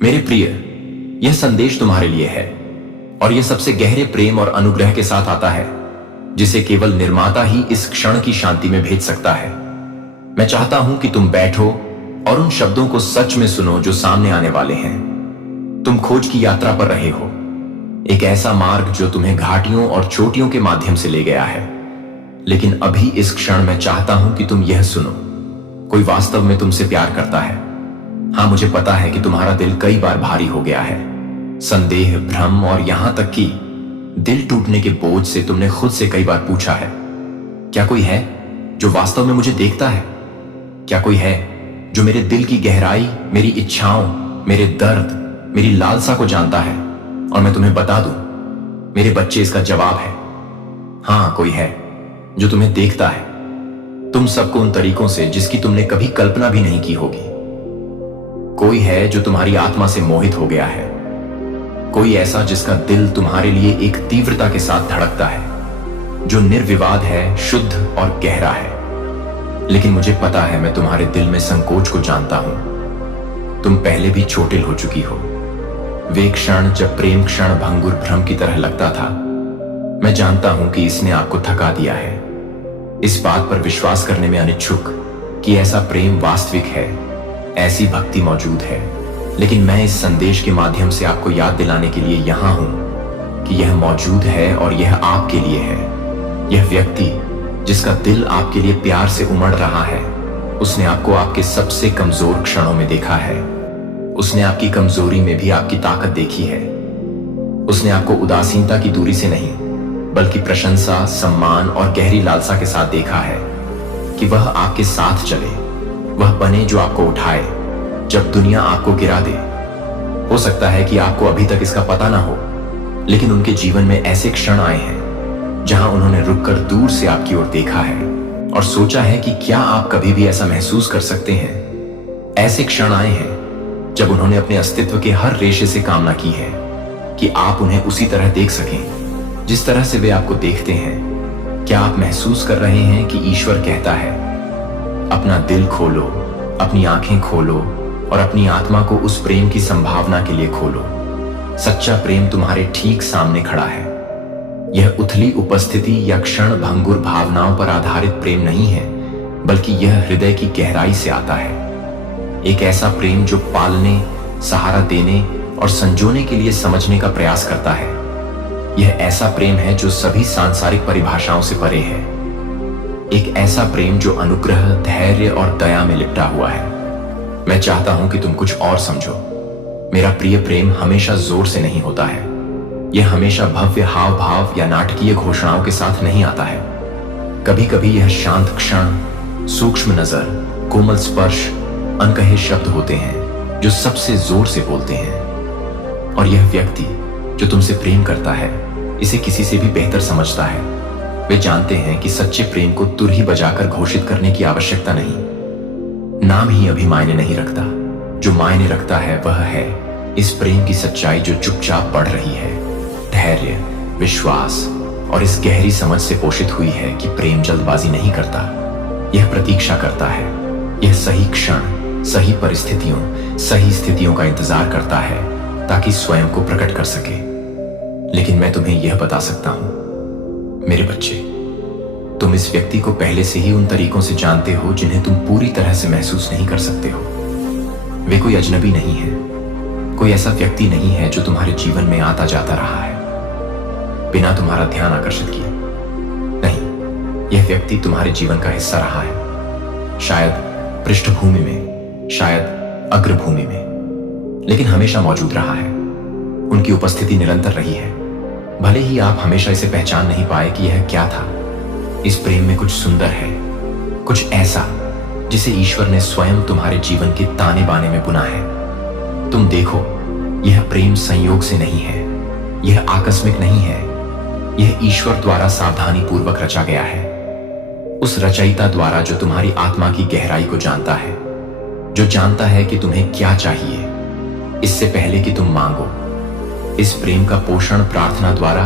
मेरे प्रिय, यह संदेश तुम्हारे लिए है और यह सबसे गहरे प्रेम और अनुग्रह के साथ आता है जिसे केवल निर्माता ही इस क्षण की शांति में भेज सकता है। मैं चाहता हूं कि तुम बैठो और उन शब्दों को सच में सुनो जो सामने आने वाले हैं। तुम खोज की यात्रा पर रहे हो, एक ऐसा मार्ग जो तुम्हें घाटियों और चोटियों के माध्यम से ले गया है। लेकिन अभी इस क्षण मैं चाहता हूं कि तुम यह सुनो, कोई वास्तव में तुमसे प्यार करता है। हाँ, मुझे पता है कि तुम्हारा दिल कई बार भारी हो गया है। संदेह, भ्रम और यहां तक कि दिल टूटने के बोझ से तुमने खुद से कई बार पूछा है, क्या कोई है जो वास्तव में मुझे देखता है? क्या कोई है जो मेरे दिल की गहराई, मेरी इच्छाओं, मेरे दर्द, मेरी लालसा को जानता है? और मैं तुम्हें बता दूं, मेरे बच्चे, इसका जवाब है हाँ, कोई है जो तुम्हें देखता है, तुम सबको उन तरीकों से जिसकी तुमने कभी कल्पना भी नहीं की होगी। कोई है जो तुम्हारी आत्मा से मोहित हो गया है, कोई ऐसा जिसका दिल तुम्हारे लिए एक तीव्रता के साथ धड़कता है, जो निर्विवाद है, शुद्ध और गहरा है। लेकिन मुझे पता है, मैं तुम्हारे दिल में संकोच को जानता हूं। तुम पहले भी चोटिल हो चुकी हो। वे क्षण जब प्रेम क्षण भंगुर भ्रम की तरह लगता था। मैं जानता हूं कि इसने आपको थका दिया है, इस बात पर विश्वास करने में अनिच्छुक कि ऐसा प्रेम वास्तविक है, ऐसी भक्ति मौजूद है। लेकिन मैं इस संदेश के माध्यम से आपको याद दिलाने के लिए यहां हूं कि यह मौजूद है और यह आपके लिए है। यह व्यक्ति जिसका दिल आपके लिए प्यार से उमड़ रहा है, उसने आपको आपके सबसे कमजोर क्षणों में देखा है। उसने आपकी कमजोरी में भी आपकी ताकत देखी है। उसने आपको उदासीनता की दूरी से नहीं, बल्कि प्रशंसा, सम्मान और गहरी लालसा के साथ देखा है कि वह आपके साथ चले, वह बने जो आपको उठाए जब दुनिया आपको गिरा दे। हो सकता है कि आपको अभी तक इसका पता ना हो, लेकिन उनके जीवन में ऐसे क्षण आए हैं जहां उन्होंने रुककर दूर से आपकी ओर देखा है और सोचा है कि क्या आप कभी भी ऐसा महसूस कर सकते हैं। ऐसे क्षण आए हैं जब उन्होंने अपने अस्तित्व के हर रेशे से कामना की है कि आप उन्हें उसी तरह देख सकें जिस तरह से वे आपको देखते हैं। क्या आप महसूस कर रहे हैं कि ईश्वर कहता है, अपना दिल खोलो, अपनी आंखें खोलो और अपनी आत्मा को उस प्रेम की संभावना के लिए खोलो। सच्चा प्रेम तुम्हारे ठीक सामने खड़ा है। यह उथली उपस्थिति या क्षण भंगुर भावनाओं पर आधारित प्रेम नहीं है, बल्कि यह हृदय की गहराई से आता है। एक ऐसा प्रेम जो पालने, सहारा देने और संजोने के लिए समझने का प्रयास करता है। यह ऐसा प्रेम है जो सभी सांसारिक परिभाषाओं से परे है। एक ऐसा प्रेम जो अनुग्रह, धैर्य और दया में लिपटा हुआ है। मैं चाहता हूं कि तुम कुछ और समझो। मेरा प्रिय प्रेम हमेशा जोर से नहीं होता है। यह हमेशा भव्य हाव भाव या नाटकीय घोषणाओं के साथ नहीं आता है। कभी कभी यह शांत क्षण, सूक्ष्म नजर, कोमल स्पर्श, अनकहे शब्द होते हैं जो सबसे जोर से बोलते हैं। और यह व्यक्ति जो तुमसे प्रेम करता है, इसे किसी से भी बेहतर समझता है। वे जानते हैं कि सच्चे प्रेम को तुरही बजाकर घोषित करने की आवश्यकता नहीं। नाम ही अभी मायने नहीं रखता। जो मायने रखता है वह है इस प्रेम की सच्चाई जो चुपचाप बढ़ रही है। धैर्य, विश्वास और इस गहरी समझ से पोषित हुई है कि प्रेम जल्दबाजी नहीं करता। यह प्रतीक्षा करता है। यह सही क्षण, सही परिस्थितियों, सही स्थितियों का इंतजार करता है ताकि स्वयं को प्रकट कर सके। लेकिन मैं तुम्हें यह बता सकता हूं, मेरे बच्चे, तुम इस व्यक्ति को पहले से ही उन तरीकों से जानते हो जिन्हें तुम पूरी तरह से महसूस नहीं कर सकते हो। वे कोई अजनबी नहीं है, कोई ऐसा व्यक्ति नहीं है जो तुम्हारे जीवन में आता जाता रहा है बिना तुम्हारा ध्यान आकर्षित किए। नहीं, यह व्यक्ति तुम्हारे जीवन का हिस्सा रहा है, शायद पृष्ठभूमि में, शायद अग्रभूमि में, लेकिन हमेशा मौजूद रहा है। उनकी उपस्थिति निरंतर रही है, भले ही आप हमेशा इसे पहचान नहीं पाए कि यह क्या था। इस प्रेम में कुछ सुंदर है, कुछ ऐसा जिसे ईश्वर ने स्वयं तुम्हारे जीवन के ताने बाने में बुना है। तुम देखो, यह प्रेम संयोग से नहीं है, यह आकस्मिक नहीं है, यह ईश्वर द्वारा सावधानी पूर्वक रचा गया है। उस रचयिता द्वारा जो तुम्हारी आत्मा की गहराई को जानता है, जो जानता है कि तुम्हें क्या चाहिए इससे पहले कि तुम मांगो। इस प्रेम का पोषण प्रार्थना द्वारा,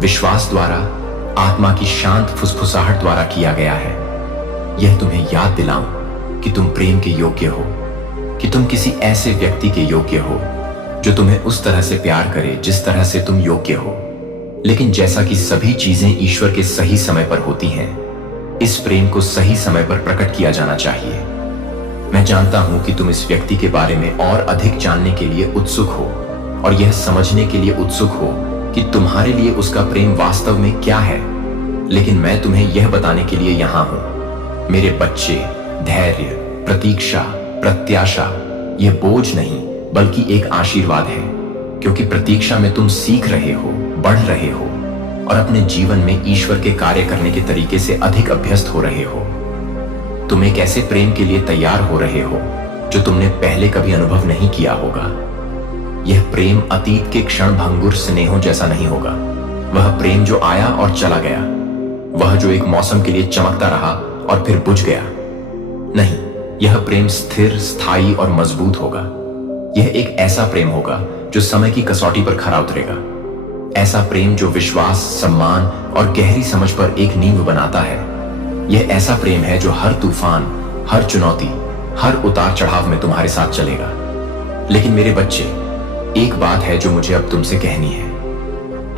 विश्वास द्वारा, आत्मा की शांत फुसफुसाहट द्वारा किया गया है। यह तुम्हें याद दिलाऊं कि तुम प्रेम के योग्य हो, कि तुम किसी ऐसे व्यक्ति के योग्य हो जो तुम्हें उस तरह से प्यार करे जिस तरह से तुम योग्य हो। लेकिन जैसा कि सभी चीजें ईश्वर के सही समय पर होती हैं, इस प्रेम को सही समय पर प्रकट किया जाना चाहिए। मैं जानता हूं कि तुम इस व्यक्ति के बारे में और अधिक जानने के लिए उत्सुक हो और यह समझने के लिए उत्सुक हो कि तुम्हारे लिए उसका प्रेम वास्तव में क्या है। लेकिन मैं तुम्हें यह बताने के लिए यहां हूं। मेरे बच्चे, धैर्य, प्रतीक्षा, प्रत्याशा यह बोझ नहीं बल्कि एक आशीर्वाद है, क्योंकि प्रतीक्षा में तुम सीख रहे हो, बढ़ रहे हो और अपने जीवन में ईश्वर के कार्य करने के तरीके से अधिक अभ्यस्त हो रहे हो। तुम एक ऐसे प्रेम के लिए तैयार हो रहे हो जो तुमने पहले कभी अनुभव नहीं किया होगा। यह प्रेम अतीत के क्षण भंगुर स्नेहों जैसा नहीं होगा। वह प्रेम जो आया और चला गया, वह जो एक मौसम के लिए चमकता रहा और फिर बुझ गया। नहीं, यह प्रेम स्थिर, स्थायी और मजबूत होगा। यह एक ऐसा प्रेम होगा जो समय की कसौटी पर खरा उतरेगा। ऐसा प्रेम जो विश्वास, सम्मान और गहरी समझ पर एक नींव बनाता है। यह ऐसा प्रेम है जो हर तूफान, हर चुनौती, हर उतार चढ़ाव में तुम्हारे साथ चलेगा। लेकिन मेरे बच्चे, एक बात है जो मुझे अब तुमसे कहनी है।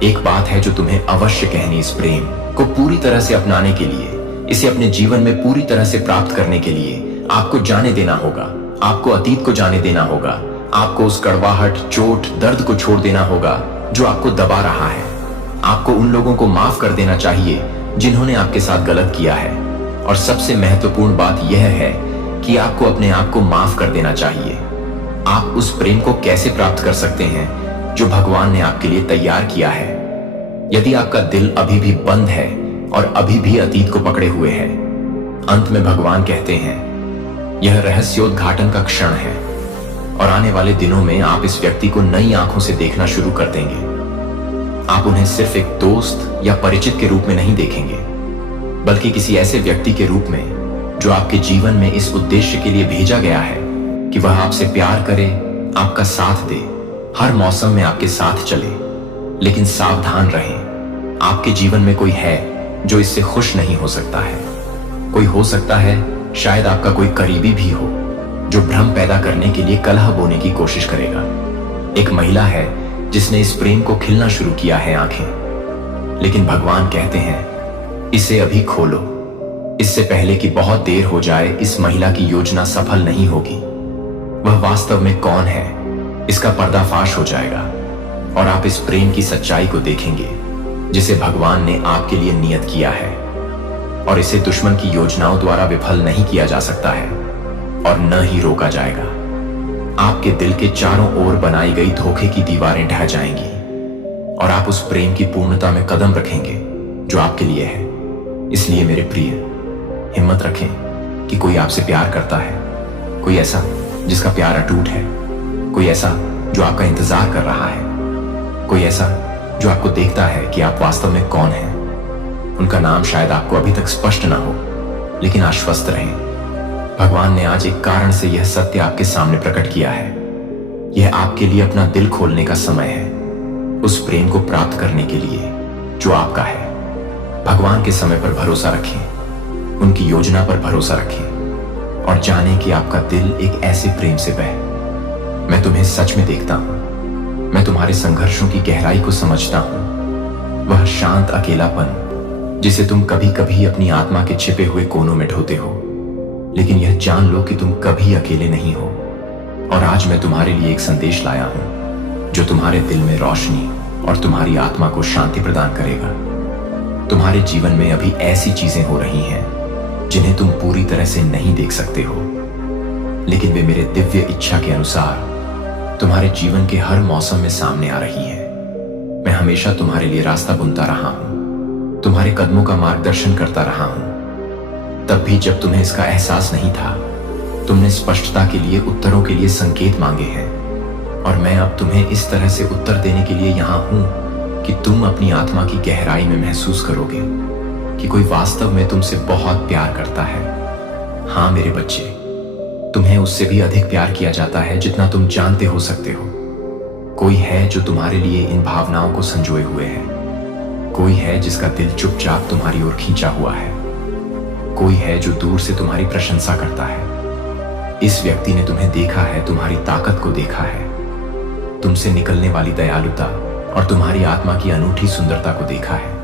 एक बात है जो तुम्हें अवश्य कहनी। इस प्रेम को पूरी तरह से अपनाने के लिए, इसे अपने जीवन में पूरी तरह से प्राप्त करने के लिए आपको जाने देना होगा। आपको अतीत को जाने देना होगा। आपको उस कड़वाहट, चोट, दर्द को छोड़ देना होगा जो आपको दबा रहा है। आपको उन लोगों को माफ कर देना चाहिए जिन्होंने आपके साथ गलत किया है। और सबसे महत्वपूर्ण बात यह है कि आपको अपने आप को माफ कर देना चाहिए। आप उस प्रेम को कैसे प्राप्त कर सकते हैं जो भगवान ने आपके लिए तैयार किया है? यदि आपका दिल अभी भी बंद है और अभी भी अतीत को पकड़े हुए है, अंत में भगवान कहते हैं, यह रहस्योद्घाटन का क्षण है और आने वाले दिनों में आप इस व्यक्ति को नई आंखों से देखना शुरू कर देंगे। आप उन्हें सिर्फ एक दोस्त या परिचित के रूप में नहीं देखेंगे, बल्कि किसी ऐसे व्यक्ति के रूप में जो आपके जीवन में इस उद्देश्य के लिए भेजा गया है कि वह आपसे प्यार करे, आपका साथ दे, हर मौसम में आपके साथ चले। लेकिन सावधान रहें, आपके जीवन में कोई है जो इससे खुश नहीं हो सकता है। कोई हो सकता है शायद आपका कोई करीबी भी हो जो भ्रम पैदा करने के लिए कलह बोने की कोशिश करेगा। एक महिला है जिसने इस प्रेम को खिलना शुरू किया है आंखें। लेकिन भगवान कहते हैं, इसे अभी खोलो। इससे पहले कि बहुत देर हो जाए, इस महिला की योजना सफल नहीं होगी। वह वास्तव में कौन है, इसका पर्दाफाश हो जाएगा और आप इस प्रेम की सच्चाई को देखेंगे जिसे भगवान ने आपके लिए नियत किया है। और इसे दुश्मन की योजनाओं द्वारा विफल नहीं किया जा सकता है और न ही रोका जाएगा। आपके दिल के चारों ओर बनाई गई धोखे की दीवारें ढह जाएंगी और आप उस प्रेम की पूर्णता में कदम रखेंगे जो आपके लिए है। इसलिए मेरे प्रिय, हिम्मत रखें कि कोई आपसे प्यार करता है, कोई ऐसा जिसका प्यार अटूट है, कोई ऐसा जो आपका इंतजार कर रहा है, कोई ऐसा जो आपको देखता है कि आप वास्तव में कौन हैं। उनका नाम शायद आपको अभी तक स्पष्ट ना हो, लेकिन आश्वस्त रहें, भगवान ने आज एक कारण से यह सत्य आपके सामने प्रकट किया है। यह आपके लिए अपना दिल खोलने का समय है, उस प्रेम को प्राप्त करने के लिए जो आपका है। भगवान के समय पर भरोसा रखें, उनकी योजना पर भरोसा रखें और जानें कि आपका दिल एक ऐसे प्रेम से बहे। मैं तुम्हें सच में देखता हूं, मैं तुम्हारे संघर्षों की गहराई को समझता हूं। वह शांत अकेलापन जिसे तुम कभी कभी अपनी आत्मा के छिपे हुए कोनों में ढोते हो, लेकिन यह जान लो कि तुम कभी अकेले नहीं हो। और आज मैं तुम्हारे लिए एक संदेश लाया हूं जो तुम्हारे दिल में रोशनी और तुम्हारी आत्मा को शांति प्रदान करेगा। तुम्हारे जीवन में अभी ऐसी चीजें हो रही हैं जिन्हें तुम पूरी तरह से नहीं देख सकते हो, लेकिन वे मेरे दिव्य इच्छा के अनुसार तुम्हारे जीवन के हर मौसम में सामने आ रही हैं। मैं हमेशा तुम्हारे लिए रास्ता बुनता रहा हूं, तुम्हारे कदमों का मार्गदर्शन करता रहा हूं। तब भी जब तुम्हें इसका एहसास नहीं था, तुमने स्पष्टता के लिए, उत्तरों के लिए संकेत मांगे हैं और मैं अब तुम्हें इस तरह से उत्तर देने के लिए यहां हूं कि तुम अपनी आत्मा की गहराई में महसूस करोगे कि कोई वास्तव में तुमसे बहुत प्यार करता है। हां मेरे बच्चे, तुम्हें उससे भी अधिक प्यार किया जाता है जितना तुम जानते हो सकते हो। कोई है जो तुम्हारे लिए इन भावनाओं को संजोए हुए है। कोई है जिसका दिल चुपचाप तुम्हारी ओर खींचा हुआ है। कोई है जो दूर से तुम्हारी प्रशंसा करता है। इस व्यक्ति ने तुम्हें देखा है, तुम्हारी ताकत को देखा है तुमसे निकलने वाली दयालुता और तुम्हारी आत्मा की अनूठी सुंदरता को देखा है।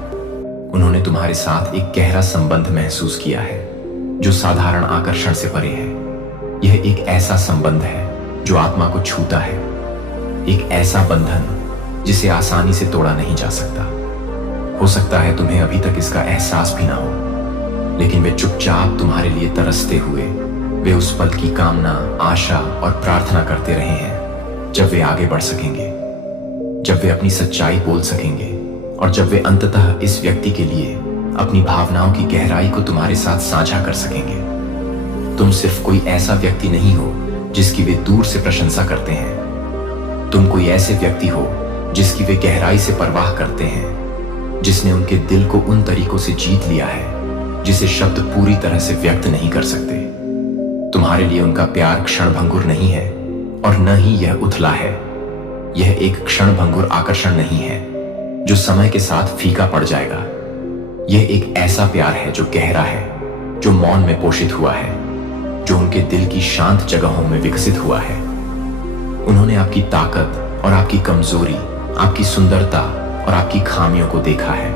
उन्होंने तुम्हारे साथ एक गहरा संबंध महसूस किया है जो साधारण आकर्षण से परे है। यह एक ऐसा संबंध है जो आत्मा को छूता है, एक ऐसा बंधन जिसे आसानी से तोड़ा नहीं जा सकता। हो सकता है तुम्हें अभी तक इसका एहसास भी ना हो, लेकिन वे चुपचाप तुम्हारे लिए तरसते हुए वे उस पल की कामना, आशा और प्रार्थना करते रहे हैं जब वे आगे बढ़ सकेंगे, जब वे अपनी सच्चाई बोल सकेंगे और जब वे अंततः इस व्यक्ति के लिए अपनी भावनाओं की गहराई को तुम्हारे साथ साझा कर सकेंगे। तुम सिर्फ कोई ऐसा व्यक्ति नहीं हो जिसकी वे दूर से प्रशंसा करते हैं। तुम कोई ऐसे व्यक्ति हो जिसकी वे गहराई से परवाह करते हैं, जिसने उनके दिल को उन तरीकों से जीत लिया है जिसे शब्द पूरी तरह से व्यक्त नहीं कर सकते। तुम्हारे लिए उनका प्यार क्षणभंगुर नहीं है और न ही यह उथला है। यह एक क्षणभंगुर आकर्षण नहीं है जो समय के साथ फीका पड़ जाएगा। यह एक ऐसा प्यार है जो गहरा है, जो मौन में पोषित हुआ है, जो उनके दिल की शांत जगहों में विकसित हुआ है। उन्होंने आपकी ताकत और आपकी कमजोरी, आपकी सुंदरता और आपकी खामियों को देखा है,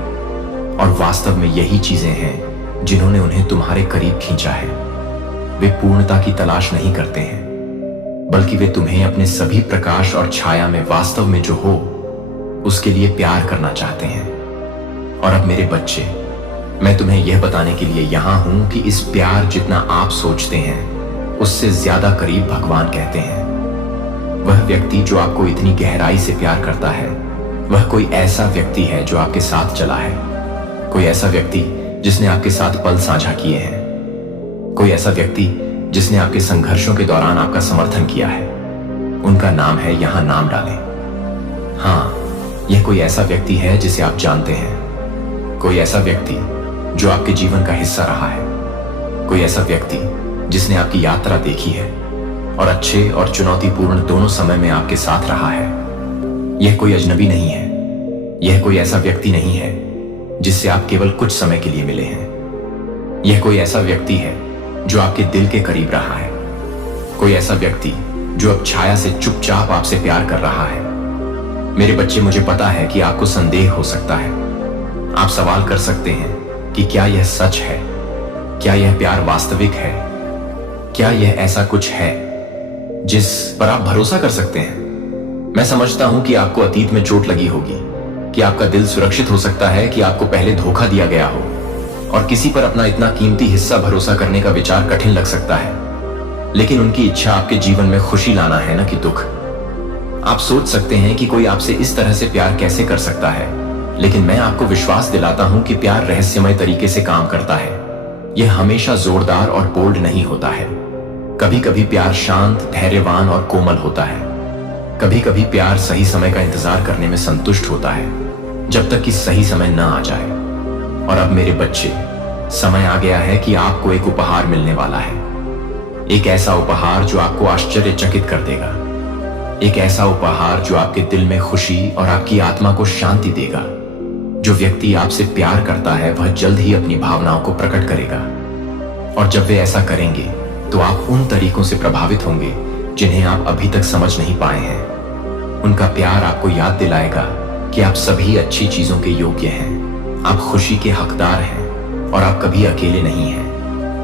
और वास्तव में यही चीजें हैं जिन्होंने उन्हें तुम्हारे करीब खींचा है। वे पूर्णता की तलाश नहीं करते हैं, बल्कि वे तुम्हें अपने सभी प्रकाश और छाया में वास्तव में जो हो उसके लिए प्यार करना चाहते हैं। और अब मेरे बच्चे, मैं तुम्हें यह बताने के लिए यहां हूं कि इस प्यार जितना आप सोचते हैं उससे ज्यादा करीब भगवान कहते हैं। वह व्यक्ति जो आपको इतनी गहराई से प्यार करता है, वह कोई ऐसा व्यक्ति है जो आपके साथ चला है, कोई ऐसा व्यक्ति जिसने आपके साथ पल साझा किए हैं, कोई ऐसा व्यक्ति जिसने आपके संघर्षों के दौरान आपका समर्थन किया है। उनका नाम है, यहां नाम डालें। हाँ, यह कोई ऐसा व्यक्ति है जिसे आप जानते हैं, कोई ऐसा व्यक्ति जो आपके जीवन का हिस्सा रहा है, कोई ऐसा व्यक्ति जिसने आपकी यात्रा देखी है और अच्छे और चुनौतीपूर्ण दोनों समय में आपके साथ रहा है। यह कोई अजनबी नहीं है, यह कोई ऐसा व्यक्ति नहीं है जिससे आप केवल कुछ समय के लिए मिले हैं। यह कोई ऐसा व्यक्ति है जो आपके दिल के करीब रहा है, कोई ऐसा व्यक्ति जो अब छाया से चुपचाप आपसे प्यार कर रहा है। मेरे बच्चे, मुझे पता है कि आपको संदेह हो सकता है। आप सवाल कर सकते हैं कि क्या यह सच है, क्या यह प्यार वास्तविक है, क्या यह ऐसा कुछ है जिस पर आप भरोसा कर सकते हैं। मैं समझता हूं कि आपको अतीत में चोट लगी होगी, कि आपका दिल सुरक्षित हो सकता है, कि आपको पहले धोखा दिया गया हो और किसी पर अपना इतना कीमती हिस्सा भरोसा करने का विचार कठिन लग सकता है। लेकिन उनकी इच्छा आपके जीवन में खुशी लाना है, न कि दुख। आप सोच सकते हैं कि कोई आपसे इस तरह से प्यार कैसे कर सकता है, लेकिन मैं आपको विश्वास दिलाता हूं कि प्यार रहस्यमय तरीके से काम करता है। यह हमेशा जोरदार और बोल्ड नहीं होता है। कभी कभी प्यार शांत, धैर्यवान और कोमल होता है। कभी कभी प्यार सही समय का इंतजार करने में संतुष्ट होता है, जब तक कि सही समय न आ जाए। और अब मेरे बच्चे, समय आ गया है कि आपको एक उपहार मिलने वाला है। एक ऐसा उपहार जो आपको आश्चर्यचकित कर देगा, एक ऐसा उपहार जो आपके दिल में खुशी और आपकी आत्मा को शांति देगा। जो व्यक्ति आपसे प्यार करता है वह जल्द ही अपनी भावनाओं को प्रकट करेगा, और जब वे ऐसा करेंगे तो आप उन तरीकों से प्रभावित होंगे जिन्हें आप अभी तक समझ नहीं पाए हैं। उनका प्यार आपको याद दिलाएगा कि आप सभी अच्छी चीजों के योग्य हैं, आप खुशी के हकदार हैं और आप कभी अकेले नहीं हैं।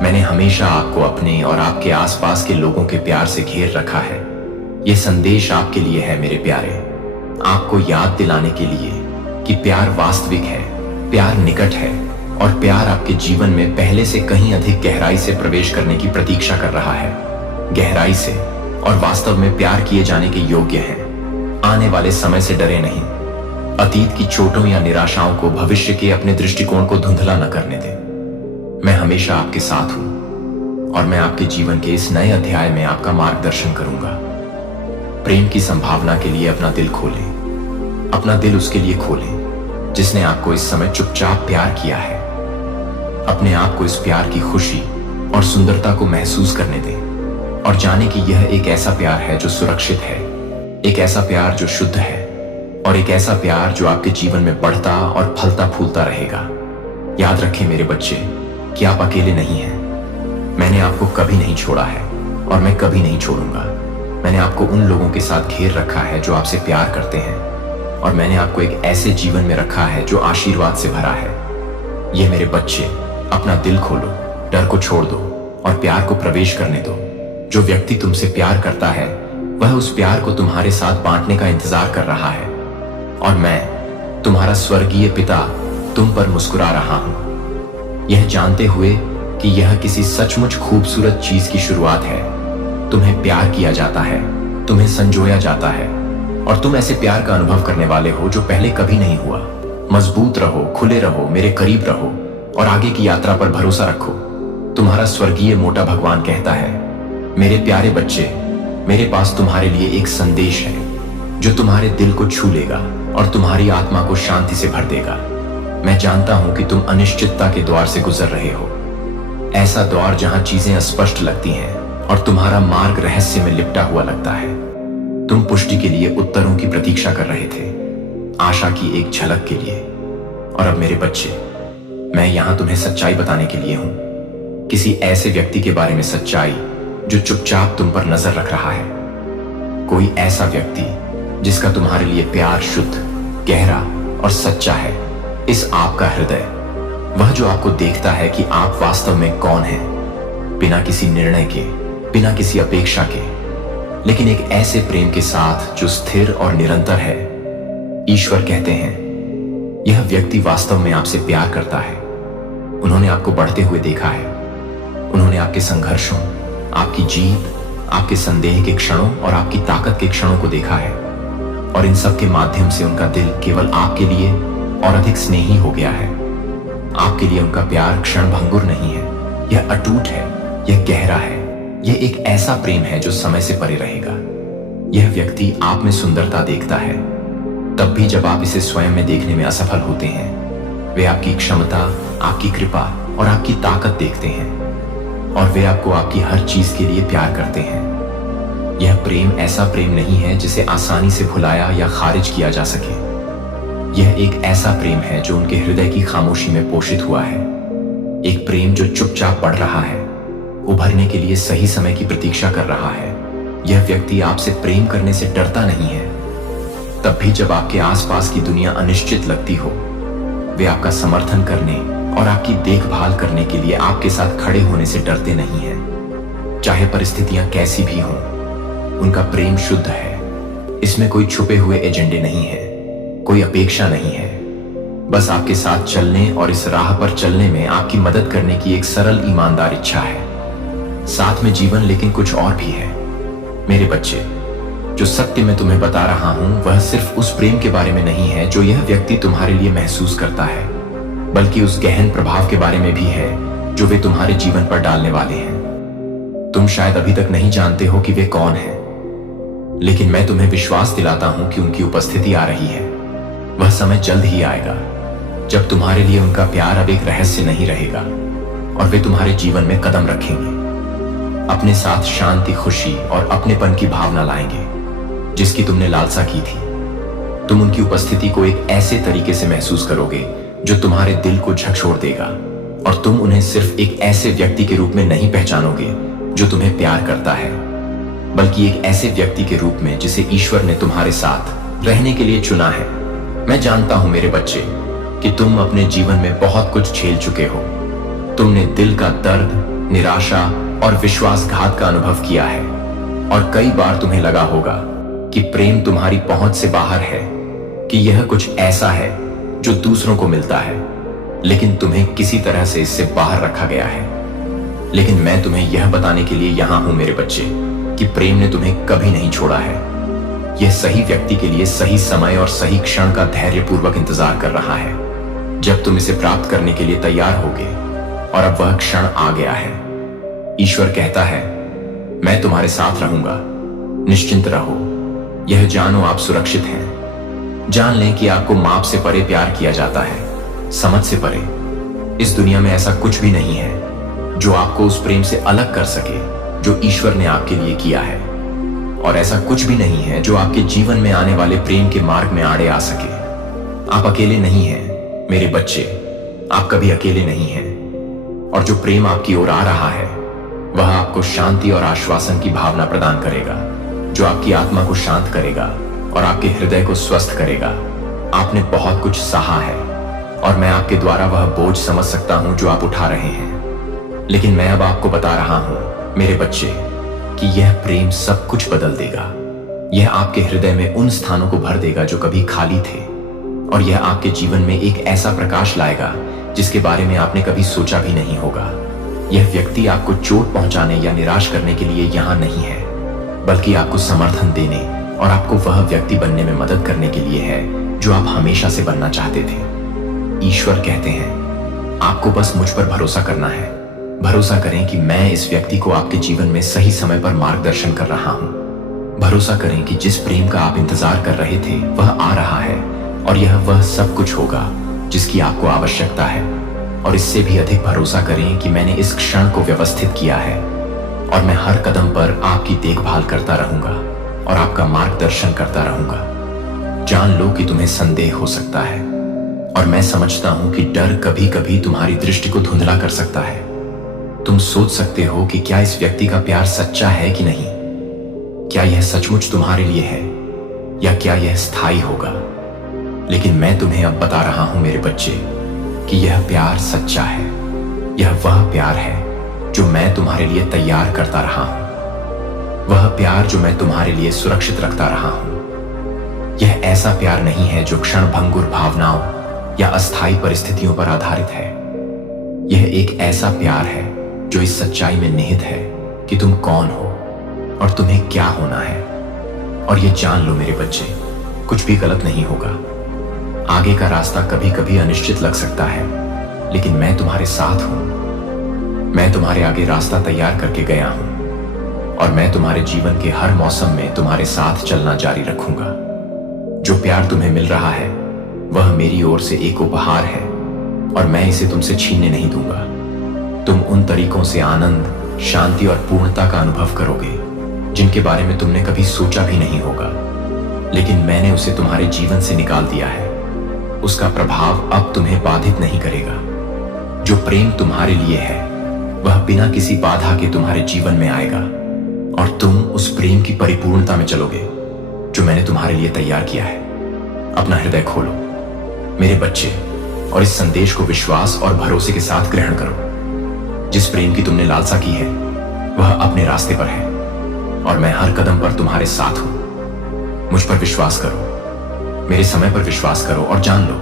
मैंने हमेशा आपको अपने और आपके आसपास के लोगों के प्यार से घेर रखा है। यह संदेश आपके लिए है मेरे प्यारे, आपको याद दिलाने के लिए कि प्यार वास्तविक है, प्यार निकट है और प्यार आपके जीवन में पहले से कहीं अधिक गहराई से प्रवेश करने की प्रतीक्षा कर रहा है। गहराई से और वास्तव में प्यार किए जाने के योग्य हैं। आने वाले समय से डरे नहीं। अतीत की चोटों या निराशाओं को भविष्य के अपने दृष्टिकोण को धुंधला न करने दें। मैं हमेशा आपके साथ हूं और मैं आपके जीवन के इस नए अध्याय में आपका मार्गदर्शन करूंगा। प्रेम की संभावना के लिए अपना दिल खोलें, अपना दिल उसके लिए खोलें जिसने आपको इस समय चुपचाप प्यार किया है। अपने आप को इस प्यार की खुशी और सुंदरता को महसूस करने दें और जाने कि यह एक ऐसा प्यार है जो सुरक्षित है, एक ऐसा प्यार जो शुद्ध है और एक ऐसा प्यार जो आपके जीवन में बढ़ता और फलता फूलता रहेगा। याद रखें मेरे बच्चे कि आप अकेले नहीं हैं। मैंने आपको कभी नहीं छोड़ा है और मैं कभी नहीं छोड़ूंगा। मैंने आपको उन लोगों के साथ घेर रखा है जो आपसे प्यार करते हैं, और मैंने आपको एक ऐसे जीवन में रखा है जो आशीर्वाद से भरा है। ये मेरे बच्चे, अपना दिल खोलो, डर को छोड़ दो और प्यार को प्रवेश करने दो। जो व्यक्ति तुमसे प्यार करता है वह उस प्यार को तुम्हारे साथ बांटने का इंतजार कर रहा है, और मैं, तुम्हारा स्वर्गीय पिता, तुम पर मुस्कुरा रहा हूं, यह जानते हुए कि यह किसी सचमुच खूबसूरत चीज की शुरुआत है। तुम्हें प्यार किया जाता है, तुम्हें संजोया जाता है, और तुम ऐसे प्यार का अनुभव करने वाले हो जो पहले कभी नहीं हुआ। मजबूत रहो, खुले रहो, मेरे करीब रहो और आगे की यात्रा पर भरोसा रखो। तुम्हारा स्वर्गीय मोटा भगवान कहता है, मेरे प्यारे बच्चे, मेरे पास तुम्हारे लिए एक संदेश है जो तुम्हारे दिल को छू लेगा और तुम्हारी आत्मा को शांति से भर देगा। मैं जानता हूं कि तुम अनिश्चितता के द्वार से गुजर रहे हो, ऐसा द्वार जहां चीजें अस्पष्ट लगती हैं और तुम्हारा मार्ग रहस्य में लिपटा हुआ लगता है। तुम पुष्टि के लिए उत्तरों की प्रतीक्षा कर रहे थे, आशा की एक झलक के लिए। और अब मेरे बच्चे, मैं यहां तुम्हें सच्चाई बताने के लिए हूं, किसी ऐसे व्यक्ति के बारे में सच्चाई जो चुपचाप तुम पर नजर रख रहा है। कोई ऐसा व्यक्ति जिसका तुम्हारे लिए प्यार शुद्ध, गहरा और सच्चा है। इस आपका हृदय, वह जो आपको देखता है कि आप वास्तव में कौन हैं, बिना किसी निर्णय के, बिना किसी अपेक्षा के, लेकिन एक ऐसे प्रेम के साथ जो स्थिर और निरंतर है। ईश्वर कहते हैं, यह व्यक्ति वास्तव में आपसे प्यार करता है। उन्होंने आपको बढ़ते हुए देखा है। उन्होंने आपके संघर्षों, आपकी जीत, आपके संदेह के क्षणों और आपकी ताकत के क्षणों को देखा है, और इन सब के माध्यम से उनका दिल केवल आपके लिए और अधिक स्नेही हो गया है। आपके लिए उनका प्यार क्षण भंगुर नहीं है, यह अटूट है, यह गहरा है, यह एक ऐसा प्रेम है जो समय से परे रहेगा। यह व्यक्ति आप में सुंदरता देखता है, तब भी जब आप इसे स्वयं में देखने में असफल होते हैं। वे आपकी क्षमता, आपकी कृपा और आपकी ताकत देखते हैं, और वे आपको आपकी हर चीज के लिए प्यार करते हैं। यह प्रेम ऐसा प्रेम नहीं है जिसे आसानी से भुलाया या खारिज किया जा सके। यह एक ऐसा प्रेम है जो उनके हृदय की खामोशी में पोषित हुआ है, एक प्रेम जो चुपचाप बढ़ रहा है, उभरने के लिए सही समय की प्रतीक्षा कर रहा है। यह व्यक्ति आपसे प्रेम करने से डरता नहीं है, तब भी जब आपके आसपास की दुनिया अनिश्चित लगती हो। वे आपका समर्थन करने और आपकी देखभाल करने के लिए आपके साथ खड़े होने से डरते नहीं हैं, चाहे परिस्थितियां कैसी भी हों। उनका प्रेम शुद्ध है, इसमें कोई छुपे हुए एजेंडे नहीं है, कोई अपेक्षा नहीं है। बस आपके साथ चलने और इस राह पर चलने में आपकी मदद करने की एक सरल ईमानदार इच्छा है। साथ में जीवन लेकिन कुछ और भी है। मेरे बच्चे, जो सत्य मैं तुम्हें बता रहा हूं वह सिर्फ उस प्रेम के बारे में नहीं है जो यह व्यक्ति तुम्हारे लिए महसूस करता है, बल्कि उस गहन प्रभाव के बारे में भी है जो वे तुम्हारे जीवन पर डालने वाले हैं। तुम शायद अभी तक नहीं जानते हो कि वे कौन हैं, लेकिन मैं तुम्हें विश्वास दिलाता हूं कि उनकी उपस्थिति आ रही है। वह समय जल्द ही आएगा जब तुम्हारे लिए उनका प्यार अब एक रहस्य नहीं रहेगा, और वे तुम्हारे जीवन में कदम रखेंगे, अपने साथ शांति, खुशी और अपनेपन की भावना लाएंगे जिसकी तुमने लालसा की थी। तुम उनकी उपस्थिति को एक ऐसे तरीके से महसूस करोगे जो तुम्हारे दिल को झकझोर देगा, और तुम उन्हें सिर्फ एक ऐसे व्यक्ति के रूप में नहीं पहचानोगे जो तुम्हें प्यार करता है, बल्कि एक ऐसे व्यक्ति के रूप में जिसे ईश्वर ने तुम्हारे साथ रहने के लिए चुना है। मैं जानता हूं मेरे बच्चे कि तुम अपने जीवन में बहुत कुछ झेल चुके हो। तुमने दिल का दर्द, निराशा और विश्वासघात का अनुभव किया है, और कई बार तुम्हें लगा होगा कि प्रेम तुम्हारी पहुंच से बाहर है, कि यह कुछ ऐसा है जो दूसरों को मिलता है, लेकिन तुम्हें किसी तरह से इससे बाहर रखा गया है। लेकिन मैं तुम्हें यह बताने के लिए यहां हूं मेरे बच्चे कि प्रेम ने तुम्हें कभी नहीं छोड़ा है। यह सही व्यक्ति के लिए सही समय और सही क्षण का धैर्यपूर्वक इंतजार कर रहा है, जब तुम इसे प्राप्त करने के लिए तैयार होगे, और अब वह क्षण आ गया है। ईश्वर कहता है, मैं तुम्हारे साथ रहूंगा, निश्चिंत रहो, यह जानो आप सुरक्षित हैं। जान लें कि आपको माप से परे प्यार किया जाता है, समझ से परे। इस दुनिया में ऐसा कुछ भी नहीं है जो आपको उस प्रेम से अलग कर सके जो ईश्वर ने आपके लिए किया है, और ऐसा कुछ भी नहीं है जो आपके जीवन में आने वाले प्रेम के मार्ग में आड़े आ सके। आप अकेले नहीं हैं मेरे बच्चे, आप कभी अकेले नहीं हैं, और जो प्रेम आपकी ओर आ रहा है वह आपको शांति और आश्वासन की भावना प्रदान करेगा। जो आपकी आत्मा को शांत करेगा और आपके हृदय को स्वस्थ करेगा। आपने बहुत कुछ सहा है और मैं आपके द्वारा वह बोझ समझ सकता हूं जो आप उठा रहे हैं। लेकिन मैं अब आपको बता रहा हूं मेरे बच्चे कि यह प्रेम सब कुछ बदल देगा। यह आपके हृदय में उन स्थानों को भर देगा जो कभी खाली थे, और यह आपके जीवन में एक ऐसा प्रकाश लाएगा जिसके बारे में आपने कभी सोचा भी नहीं होगा। यह व्यक्ति आपको चोट पहुंचाने या निराश करने के लिए यहां नहीं है, बल्कि आपको समर्थन देने और आपको वह व्यक्ति बनने में मदद करने के लिए है जो आप हमेशा से बनना चाहते थे। ईश्वर कहते हैं आपको बस मुझ पर भरोसा करना है। भरोसा करें कि मैं इस व्यक्ति को आपके जीवन में सही समय पर मार्गदर्शन कर रहा हूं। भरोसा करें कि जिस प्रेम का आप इंतजार कर रहे थे वह आ रहा है, और यह वह सब कुछ होगा जिसकी आपको आवश्यकता है। और इससे भी अधिक भरोसा करें कि मैंने इस क्षण को व्यवस्थित किया है और मैं हर कदम पर आपकी देखभाल करता रहूंगा और आपका मार्गदर्शन करता रहूंगा। जान लो कि तुम्हें संदेह हो सकता है, और मैं समझता हूं कि डर कभी कभी तुम्हारी दृष्टि को धुंधला कर सकता है। तुम सोच सकते हो कि क्या इस व्यक्ति का प्यार सच्चा है कि नहीं, क्या यह सचमुच तुम्हारे लिए है, या क्या यह स्थायी होगा। लेकिन मैं तुम्हें अब बता रहा हूं मेरे बच्चे कि यह प्यार सच्चा है। यह वह प्यार है जो मैं तुम्हारे लिए तैयार करता रहा हूं, वह प्यार जो मैं तुम्हारे लिए सुरक्षित रखता रहा हूं। यह ऐसा प्यार नहीं है जो क्षण भंगुर भावनाओं या अस्थायी परिस्थितियों पर आधारित है। यह एक ऐसा प्यार है जो इस सच्चाई में निहित है कि तुम कौन हो और तुम्हें क्या होना है। और ये जान लो मेरे बच्चे, कुछ भी गलत नहीं होगा। आगे का रास्ता कभी कभी अनिश्चित लग सकता है, लेकिन मैं तुम्हारे साथ हूं। मैं तुम्हारे आगे रास्ता तैयार करके गया हूं, और मैं तुम्हारे जीवन के हर मौसम में तुम्हारे साथ चलना जारी रखूंगा। जो प्यार तुम्हें मिल रहा है वह मेरी ओर से एक उपहार है, और मैं इसे तुमसे छीनने नहीं दूंगा। तुम उन तरीकों से आनंद, शांति और पूर्णता का अनुभव करोगे जिनके बारे में तुमने कभी सोचा भी नहीं होगा, लेकिन मैंने उसे तुम्हारे जीवन से निकाल दिया है। उसका प्रभाव अब तुम्हें बाधित नहीं करेगा। जो प्रेम तुम्हारे लिए है वह बिना किसी बाधा के तुम्हारे जीवन में आएगा, और तुम उस प्रेम की परिपूर्णता में चलोगे जो मैंने तुम्हारे लिए तैयार किया है। अपना हृदय खोलो मेरे बच्चे, और इस संदेश को विश्वास और भरोसे के साथ ग्रहण करो। जिस प्रेम की तुमने लालसा की है वह अपने रास्ते पर है, और मैं हर कदम पर तुम्हारे साथ हूं। मुझ पर विश्वास करो, मेरे समय पर विश्वास करो, और जान लो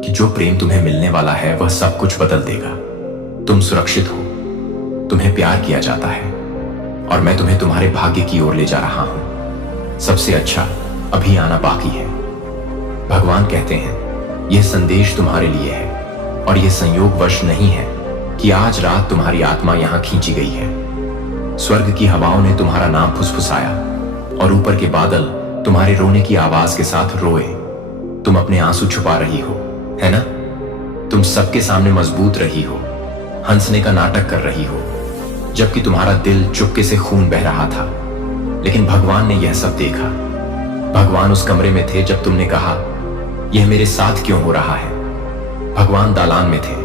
कि जो प्रेम तुम्हें मिलने वाला है वह सब कुछ बदल देगा। तुम सुरक्षित हो, तुम्हें प्यार किया जाता है, और मैं तुम्हें तुम्हारे भाग्य की ओर ले जा रहा हूं। सबसे अच्छा अभी आना बाकी है। भगवान कहते हैं यह संदेश तुम्हारे लिए है, और यह संयोगवश नहीं है कि आज रात तुम्हारी आत्मा यहां खींची गई है। स्वर्ग की हवाओं ने तुम्हारा नाम फुसफुसाया, और ऊपर के बादल तुम्हारे रोने की आवाज के साथ रोए। तुम अपने आंसू छुपा रही हो, है ना? तुम सबके सामने मजबूत रही हो, हंसने का नाटक कर रही हो, जबकि तुम्हारा दिल चुपके से खून बह रहा था। लेकिन भगवान ने यह सब देखा। भगवान उस कमरे में थे जब तुमने कहा यह मेरे साथ क्यों हो रहा है। भगवान दालान में थे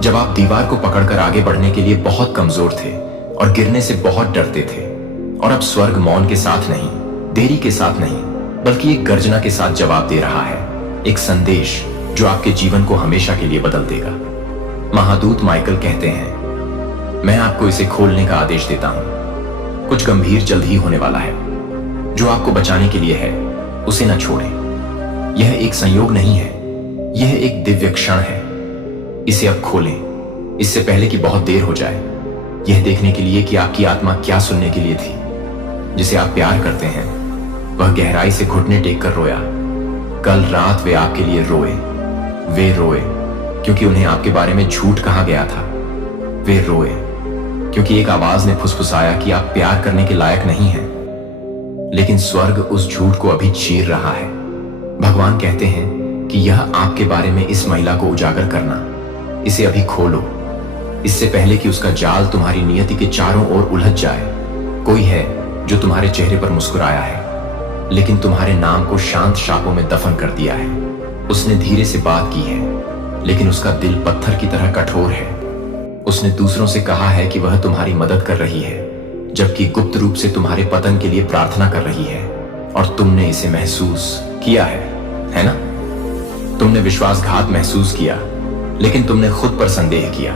जब आप दीवार को पकड़कर आगे बढ़ने के लिए बहुत कमजोर थे और गिरने से बहुत डरते थे। और अब स्वर्ग मौन के साथ नहीं, देरी के साथ नहीं, बल्कि एक गर्जना के साथ जवाब दे रहा है। एक संदेश जो आपके जीवन को हमेशा के लिए बदल देगा। महादूत माइकल कहते हैं मैं आपको इसे खोलने का आदेश देता हूं। कुछ गंभीर जल्द ही होने वाला है। जो आपको बचाने के लिए है उसे न छोड़ें। यह एक संयोग नहीं है, यह एक दिव्य क्षण है। इसे अब खोलें, इससे पहले कि बहुत देर हो जाए। यह देखने के लिए कि आपकी आत्मा क्या सुनने के लिए थी। जिसे आप प्यार करते हैं वह गहराई से घुटने टेक कर रोया। कल रात वे आपके लिए रोए। वे रोए क्योंकि उन्हें आपके बारे में झूठ कहा गया था। वे रोए क्योंकि एक आवाज ने फुसफुसाया कि आप प्यार करने के लायक नहीं हैं। लेकिन स्वर्ग उस झूठ को अभी चीर रहा है। भगवान कहते हैं कि यह आपके बारे में इस महिला को उजागर करना। इसे अभी खोलो, इससे पहले कि उसका जाल तुम्हारी नियति के चारों ओर उलझ जाए। कोई है जो तुम्हारे चेहरे पर मुस्कुराया है, लेकिन तुम्हारे नाम को शांत शापों में दफन कर दिया है। उसने धीरे से बात की है, लेकिन उसका दिल पत्थर की तरह कठोर है। उसने दूसरों से कहा है कि वह तुम्हारी मदद कर रही है, जबकि गुप्त रूप से तुम्हारे पतन के लिए प्रार्थना कर रही है, और तुमने इसे महसूस किया है ना? तुमने विश्वासघात महसूस किया, लेकिन तुमने खुद पर संदेह किया।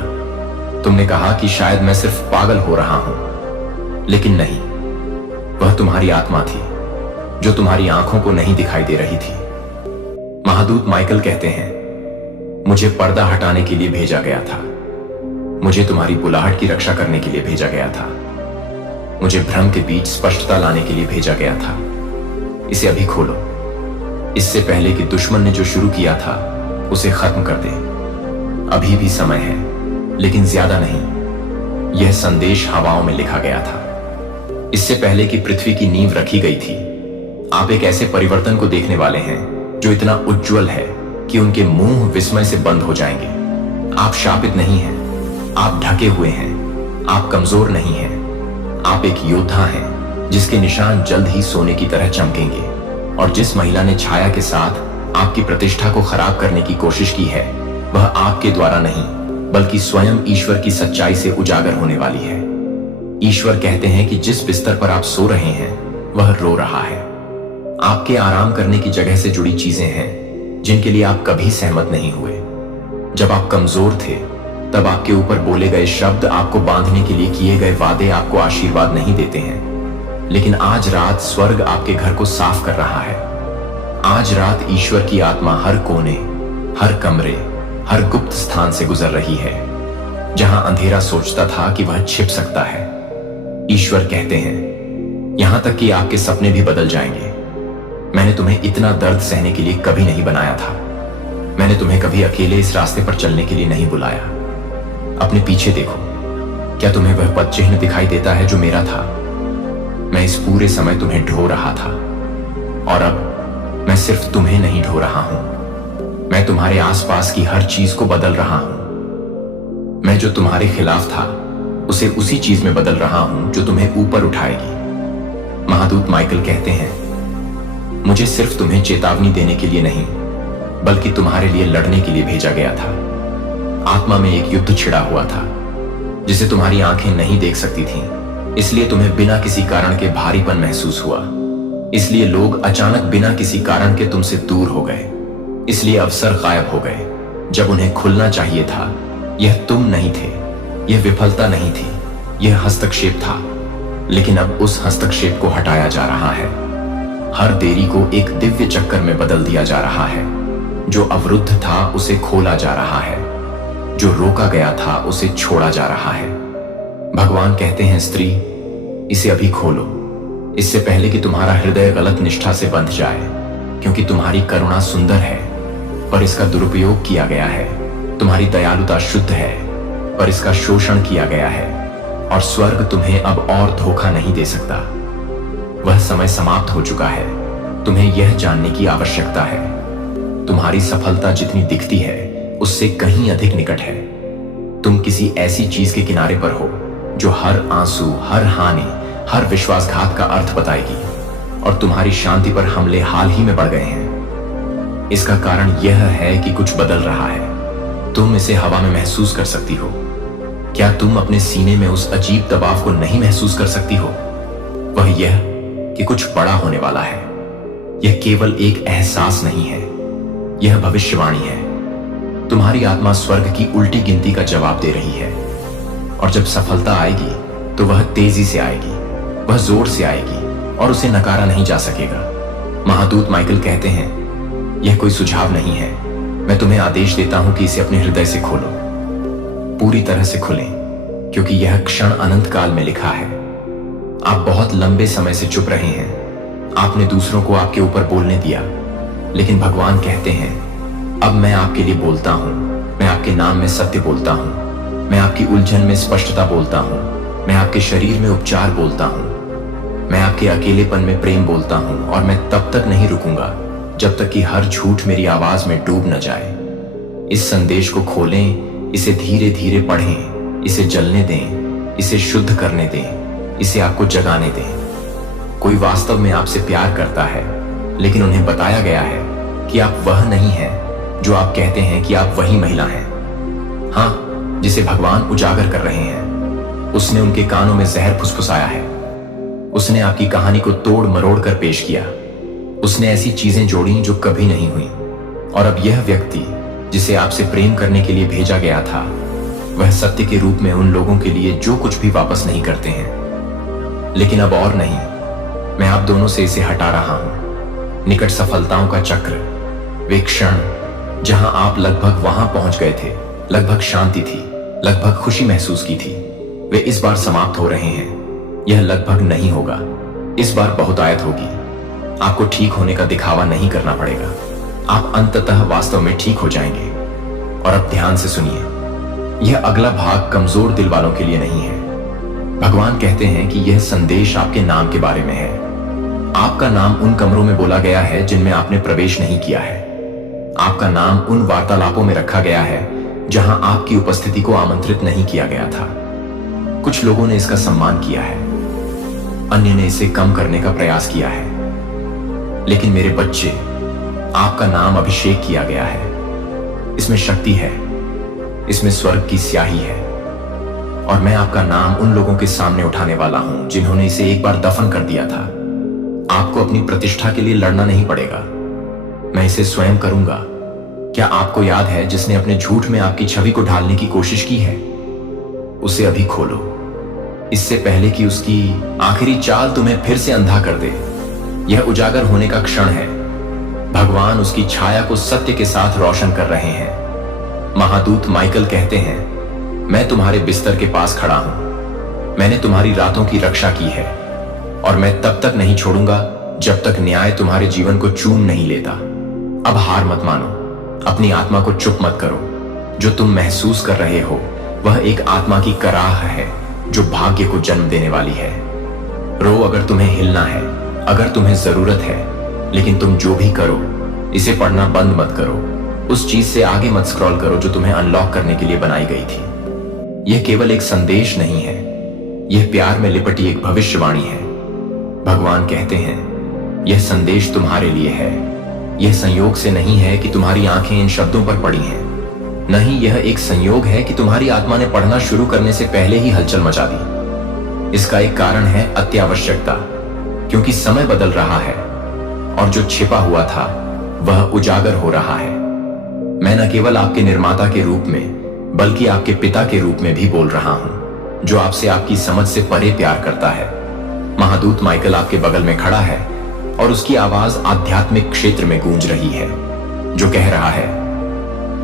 तुमने कहा कि शायद मैं सिर्फ पागल हो रहा हूं, लेकिन नहीं, वह तुम्हारी आत्मा थी जो तुम्हारी आंखों को नहीं दिखाई दे रही थी। महादूत माइकल कहते हैं, मुझे पर्दा हटाने के लिए भेजा गया था, मुझे तुम्हारी बुलाहट की रक्षा करने के लिए भेजा गया था, मुझे भ्रम के बीच स्पष्टता लाने के लिए भेजा गया था। इसे अभी खोलो, इससे पहले कि दुश्मन ने जो शुरू किया था उसे खत्म कर दे। अभी भी समय है, लेकिन ज्यादा नहीं। यह संदेश हवाओं में लिखा गया था, इससे पहले कि पृथ्वी की नींव रखी गई थी। आप एक ऐसे परिवर्तन को देखने वाले हैं जो इतना उज्जवल है कि उनके मुंह विस्मय से बंद हो जाएंगे। आप शापित नहीं हैं, आप ढके हुए हैं, आप कमजोर नहीं हैं, आप एक योद्धा हैं जिसके निशान जल्द ही सोने की तरह चमकेंगे। और जिस महिला ने छाया के साथ आपकी प्रतिष्ठा को खराब करने की कोशिश की है, वह आपके द्वारा नहीं, बल्कि स्वयं ईश्वर की सच्चाई से उजागर होने वाली है। ईश्वर कहते हैं कि जिस बिस्तर पर आप सो रहे हैं वह रो रहा है। आपके आराम करने की जगह से जुड़ी चीजें हैं जिनके लिए आप कभी सहमत नहीं हुए। जब आप कमजोर थे, तब आपके ऊपर बोले गए शब्द, आपको बांधने के लिए किए गए वादे आपको आशीर्वाद नहीं देते हैं। लेकिन आज रात स्वर्ग आपके घर को साफ कर रहा है। आज रात ईश्वर की आत्मा हर कोने, हर कमरे, हर गुप्त स्थान से गुजर रही है, जहां अंधेरा सोचता था कि वह छिप सकता है। ईश्वर कहते हैं, यहां तक कि आपके सपने भी बदल जाएंगे। मैंने तुम्हें इतना दर्द सहने के लिए कभी नहीं बनाया था। मैंने तुम्हें कभी अकेले इस रास्ते पर चलने के लिए नहीं बुलाया। अपने पीछे देखो, क्या तुम्हें वह पद चिन्ह दिखाई देता है जो मेरा था? मैं इस पूरे समय तुम्हें ढो रहा था, और अब मैं सिर्फ तुम्हें नहीं ढो रहा हूं, मैं तुम्हारे आसपास की हर चीज को बदल रहा हूं। मैं जो तुम्हारे खिलाफ था उसे उसी चीज में बदल रहा हूं जो तुम्हें ऊपर उठाएगी। महादूत माइकल कहते हैं, मुझे सिर्फ तुम्हें चेतावनी देने के लिए नहीं, बल्कि तुम्हारे लिए लड़ने के लिए भेजा गया था। आत्मा में एक युद्ध छिड़ा हुआ था जिसे तुम्हारी आंखें नहीं देख सकती थीं, इसलिए तुम्हें बिना किसी कारण के भारीपन महसूस हुआ। इसलिए लोग अचानक बिना किसी कारण के तुमसे दूर हो गए। इसलिए अवसर गायब हो गए जब उन्हें खुलना चाहिए था। यह तुम नहीं थे, यह विफलता नहीं थी, यह हस्तक्षेप था। लेकिन अब उस हस्तक्षेप को हटाया जा रहा है। हर देरी को एक दिव्य चक्कर में बदल दिया जा रहा है। जो अवरुद्ध था उसे खोला जा रहा है, जो रोका गया था उसे छोड़ा जा रहा है। भगवान कहते हैं, स्त्री, इसे अभी खोलो, इससे पहले कि तुम्हारा हृदय गलत निष्ठा से बंध जाए, क्योंकि तुम्हारी करुणा सुंदर है पर इसका दुरुपयोग किया गया है। तुम्हारी दयालुता शुद्ध है पर इसका शोषण किया गया है, और स्वर्ग तुम्हें अब और धोखा नहीं दे सकता। वह समय समाप्त हो चुका है। तुम्हें यह जानने की आवश्यकता है, तुम्हारी सफलता जितनी दिखती है उससे कहीं अधिक निकट है। तुम किसी ऐसी चीज के किनारे पर हो जो हर आंसू, हर हानि, हर विश्वासघात का अर्थ बताएगी, और तुम्हारी शांति पर हमले हाल ही में बढ़ गए हैं। इसका कारण यह है कि कुछ बदल रहा है। तुम इसे हवा में महसूस कर सकती हो। क्या तुम अपने सीने में उस अजीब दबाव को नहीं महसूस कर सकती हो? वह यह कि कुछ बड़ा होने वाला है। यह केवल एक एहसास नहीं है, यह भविष्यवाणी है। तुम्हारी आत्मा स्वर्ग की उल्टी गिनती का जवाब दे रही है, और जब सफलता आएगी तो वह तेजी से आएगी, वह जोर से आएगी, और उसे नकारा नहीं जा सकेगा। महादूत माइकल कहते हैं, यह कोई सुझाव नहीं है, मैं तुम्हें आदेश देता हूं कि इसे अपने हृदय से खोलो, पूरी तरह से खुलें, क्योंकि यह क्षण अनंत काल में लिखा है। आप बहुत लंबे समय से चुप रहे हैं, आपने दूसरों को आपके ऊपर बोलने दिया, लेकिन भगवान कहते हैं, अब मैं आपके लिए बोलता हूं, मैं आपके नाम में सत्य बोलता हूं, मैं आपकी उलझन में स्पष्टता बोलता हूं, मैं आपके शरीर में उपचार बोलता हूं, मैं आपके अकेलेपन में प्रेम बोलता हूं, और मैं तब तक नहीं रुकूंगा जब तक कि हर झूठ मेरी आवाज में डूब न जाए। इस संदेश को खोलें, इसे धीरे धीरे पढ़ें, इसे जलने दें, इसे शुद्ध करने दें, इसे आपको जगाने दें। कोई वास्तव में आपसे प्यार करता है, लेकिन उन्हें बताया गया है कि आप वह नहीं हैं जो आप कहते हैं कि आप वही महिला हैं। हाँ, जिसे भगवान उजागर कर रहे हैं। उसने उनके कानों में जहर फुसफुसाया है। उसने आपकी कहानी को तोड़ मरोड़ कर पेश किया। उसने ऐसी चीजें जोड़ी जो कभी नहीं हुई। और अब यह व्यक्ति जिसे आपसे प्रेम करने के लिए भेजा गया था, वह सत्य के रूप में उन लोगों के लिए जो कुछ भी वापस नहीं करते हैं। लेकिन अब और नहीं, मैं आप दोनों से इसे हटा रहा हूं। निकट सफलताओं का चक्र, वे क्षण जहां आप लगभग वहां पहुंच गए थे, लगभग शांति थी, लगभग खुशी महसूस की थी, वे इस बार समाप्त हो रहे हैं। यह लगभग नहीं होगा, इस बार बहुतायत होगी। आपको ठीक होने का दिखावा नहीं करना पड़ेगा, आप अंततः वास्तव में ठीक हो जाएंगे। और अब ध्यान से सुनिए, यह अगला भाग कमजोर दिल वालों के लिए नहीं है। भगवान कहते हैं कि यह संदेश आपके नाम के बारे में है। आपका नाम उन कमरों में बोला गया है जिनमें आपने प्रवेश नहीं किया है। आपका नाम उन वार्तालापों में रखा गया है जहां आपकी उपस्थिति को आमंत्रित नहीं किया गया था। कुछ लोगों ने इसका सम्मान किया है, अन्य ने इसे कम करने का प्रयास किया है। लेकिन मेरे बच्चे, आपका नाम अभिषेक किया गया है। इसमें शक्ति है, इसमें स्वर्ग की स्याही है। और मैं आपका नाम उन लोगों के सामने उठाने वाला हूं जिन्होंने इसे एक बार दफन कर दिया था। आपको अपनी प्रतिष्ठा के लिए लड़ना नहीं पड़ेगा, मैं इसे स्वयं करूंगा। क्या आपको याद है जिसने अपने झूठ में आपकी छवि को ढालने की कोशिश की है? उसे अभी खोलो, इससे पहले कि उसकी आखिरी चाल तुम्हें फिर से अंधा कर दे। यह उजागर होने का क्षण है। भगवान उसकी छाया को सत्य के साथ रोशन कर रहे हैं। महादूत माइकल कहते हैं, मैं तुम्हारे बिस्तर के पास खड़ा हूं। मैंने तुम्हारी रातों की रक्षा की है और मैं तब तक नहीं छोड़ूंगा जब तक न्याय तुम्हारे जीवन को चूम नहीं लेता। अब हार मत मानो, अपनी आत्मा को चुप मत करो। जो तुम महसूस कर रहे हो वह एक आत्मा की कराह है जो भाग्य को जन्म देने वाली है। रो अगर तुम्हें हिलना है, अगर तुम्हें जरूरत है, लेकिन तुम जो भी करो, इसे पढ़ना बंद मत करो। उस चीज से आगे मत स्क्रॉल करो जो तुम्हें अनलॉक करने के लिए बनाई गई थी। यह केवल एक संदेश नहीं है, यह प्यार में लिपटी एक भविष्यवाणी है। भगवान कहते हैं, यह संदेश तुम्हारे लिए है। यह संयोग से नहीं है कि तुम्हारी आंखें इन शब्दों पर पड़ी हैं। नहीं, यह एक संयोग है कि तुम्हारी आत्मा ने पढ़ना शुरू करने से पहले ही हलचल मचा दी। इसका एक कारण है अत्यावश्यकता, क्योंकि समय बदल रहा है और जो छिपा हुआ था वह उजागर हो रहा है। मैं न केवल आपके निर्माता के रूप में बल्कि आपके पिता के रूप में भी बोल रहा हूं, जो आपसे आपकी समझ से परे प्यार करता है। महादूत माइकल आपके बगल में खड़ा है और उसकी आवाज आध्यात्मिक क्षेत्र में गूंज रही है, जो कह रहा है,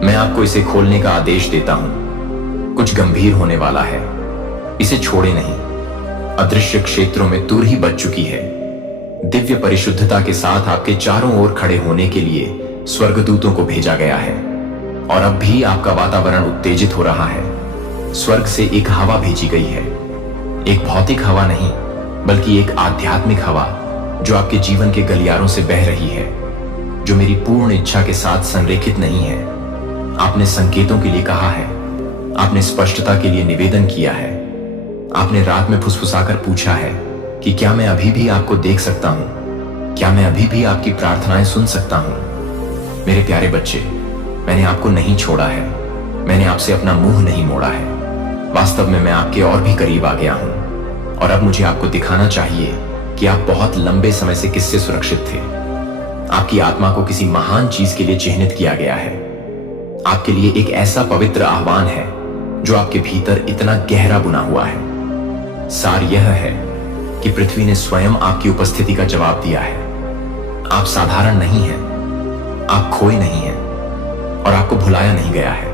मैं आपको इसे खोलने का आदेश देता हूं। कुछ गंभीर होने वाला है, इसे छोड़े नहीं। अदृश्य क्षेत्रों में तुर ही बच चुकी है। दिव्य परिशुद्धता के साथ आपके चारों ओर खड़े होने के लिए स्वर्गदूतों को भेजा गया है और अब भी आपका वातावरण उत्तेजित हो रहा है। स्वर्ग से एक हवा भेजी गई है, एक भौतिक हवा नहीं बल्कि एक आध्यात्मिक हवा जो आपके जीवन के गलियारों से बह रही है, जो मेरी पूर्ण इच्छा के साथ संरेखित नहीं है। आपने संकेतों के लिए कहा है, आपने स्पष्टता के लिए निवेदन किया है, आपने रात में फुसफुसाकर पूछा है कि क्या मैं अभी भी आपको देख सकता हूं, क्या मैं अभी भी आपकी प्रार्थनाएं सुन सकता हूं। मेरे प्यारे बच्चे, मैंने आपको नहीं छोड़ा है, मैंने आपसे अपना मुंह नहीं मोड़ा है। वास्तव में मैं आपके और भी करीब आ गया हूं और अब मुझे आपको दिखाना चाहिए कि आप बहुत लंबे समय से किससे सुरक्षित थे। आपकी आत्मा को किसी महान चीज के लिए चिह्नित किया गया है। आपके लिए एक ऐसा पवित्र आह्वान है जो आपके भीतर इतना गहरा बुना हुआ है। सार यह है कि पृथ्वी ने स्वयं आपकी उपस्थिति का जवाब दिया है। आप साधारण नहीं हैं, आप खोए नहीं हैं और आपको भुलाया नहीं गया है।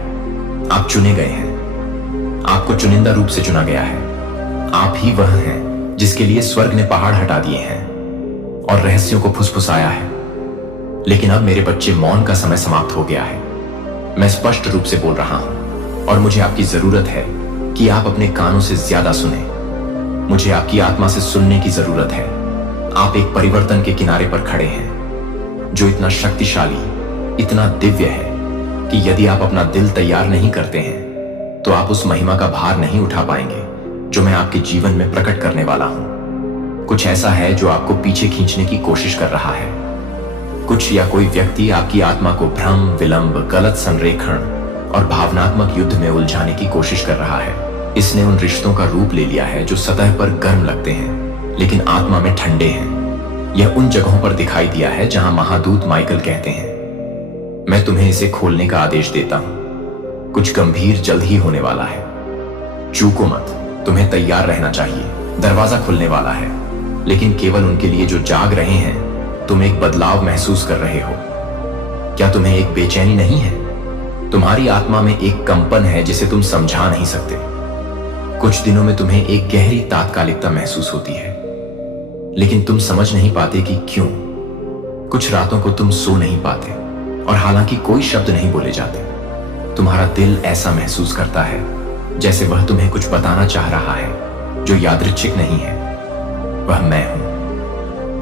आप चुने गए हैं, आपको चुनिंदा रूप से चुना गया है। आप ही वह हैं जिसके लिए स्वर्ग ने पहाड़ हटा दिए हैं और रहस्यों को फुसफुसाया है। लेकिन अब मेरे बच्चे, मौन का समय समाप्त हो गया है। मैं स्पष्ट रूप से बोल रहा हूं और मुझे आपकी जरूरत है कि आप अपने कानों से ज्यादा सुने। मुझे आपकी आत्मा से सुनने की जरूरत है। आप एक परिवर्तन के किनारे पर खड़े हैं जो इतना शक्तिशाली, इतना दिव्य है कि यदि आप अपना दिल तैयार नहीं करते हैं तो आप उस महिमा का भार नहीं उठा पाएंगे जो मैं आपके जीवन में प्रकट करने वाला हूं। कुछ ऐसा है जो आपको पीछे खींचने की कोशिश कर रहा है। कुछ या कोई व्यक्ति आपकी आत्मा को भ्रम, विलंब, गलत संरेखण और भावनात्मक युद्ध में उलझाने की कोशिश कर रहा है। इसने उन रिश्तों का रूप ले लिया है जो सतह पर गर्म लगते हैं लेकिन आत्मा में ठंडे हैं। यह उन जगहों पर दिखाई दिया है जहां महादूत माइकल कहते हैं, मैं तुम्हें इसे खोलने का आदेश देता हूं, कुछ गंभीर जल्द ही होने वाला है, चूको मत, तुम्हें तैयार रहना चाहिए, दरवाजा खुलने वाला है। लेकिन केवल उनके लिए जो जाग रहे हैं। तुम एक बदलाव महसूस कर रहे हो। क्या तुम्हें एक बेचैनी नहीं है? तुम्हारी आत्मा में एक कंपन है जिसे तुम समझा नहीं सकते। कुछ दिनों में तुम्हें एक गहरी तात्कालिकता महसूस होती है, लेकिन तुम समझ नहीं पाते कि क्यों। कुछ रातों को तुम सो नहीं पाते और हालांकि कोई शब्द नहीं बोले जाते, तुम्हारा दिल ऐसा महसूस करता है जैसे वह तुम्हें कुछ बताना चाह रहा है जो यादृच्छिक नहीं है। वह मैं हूं,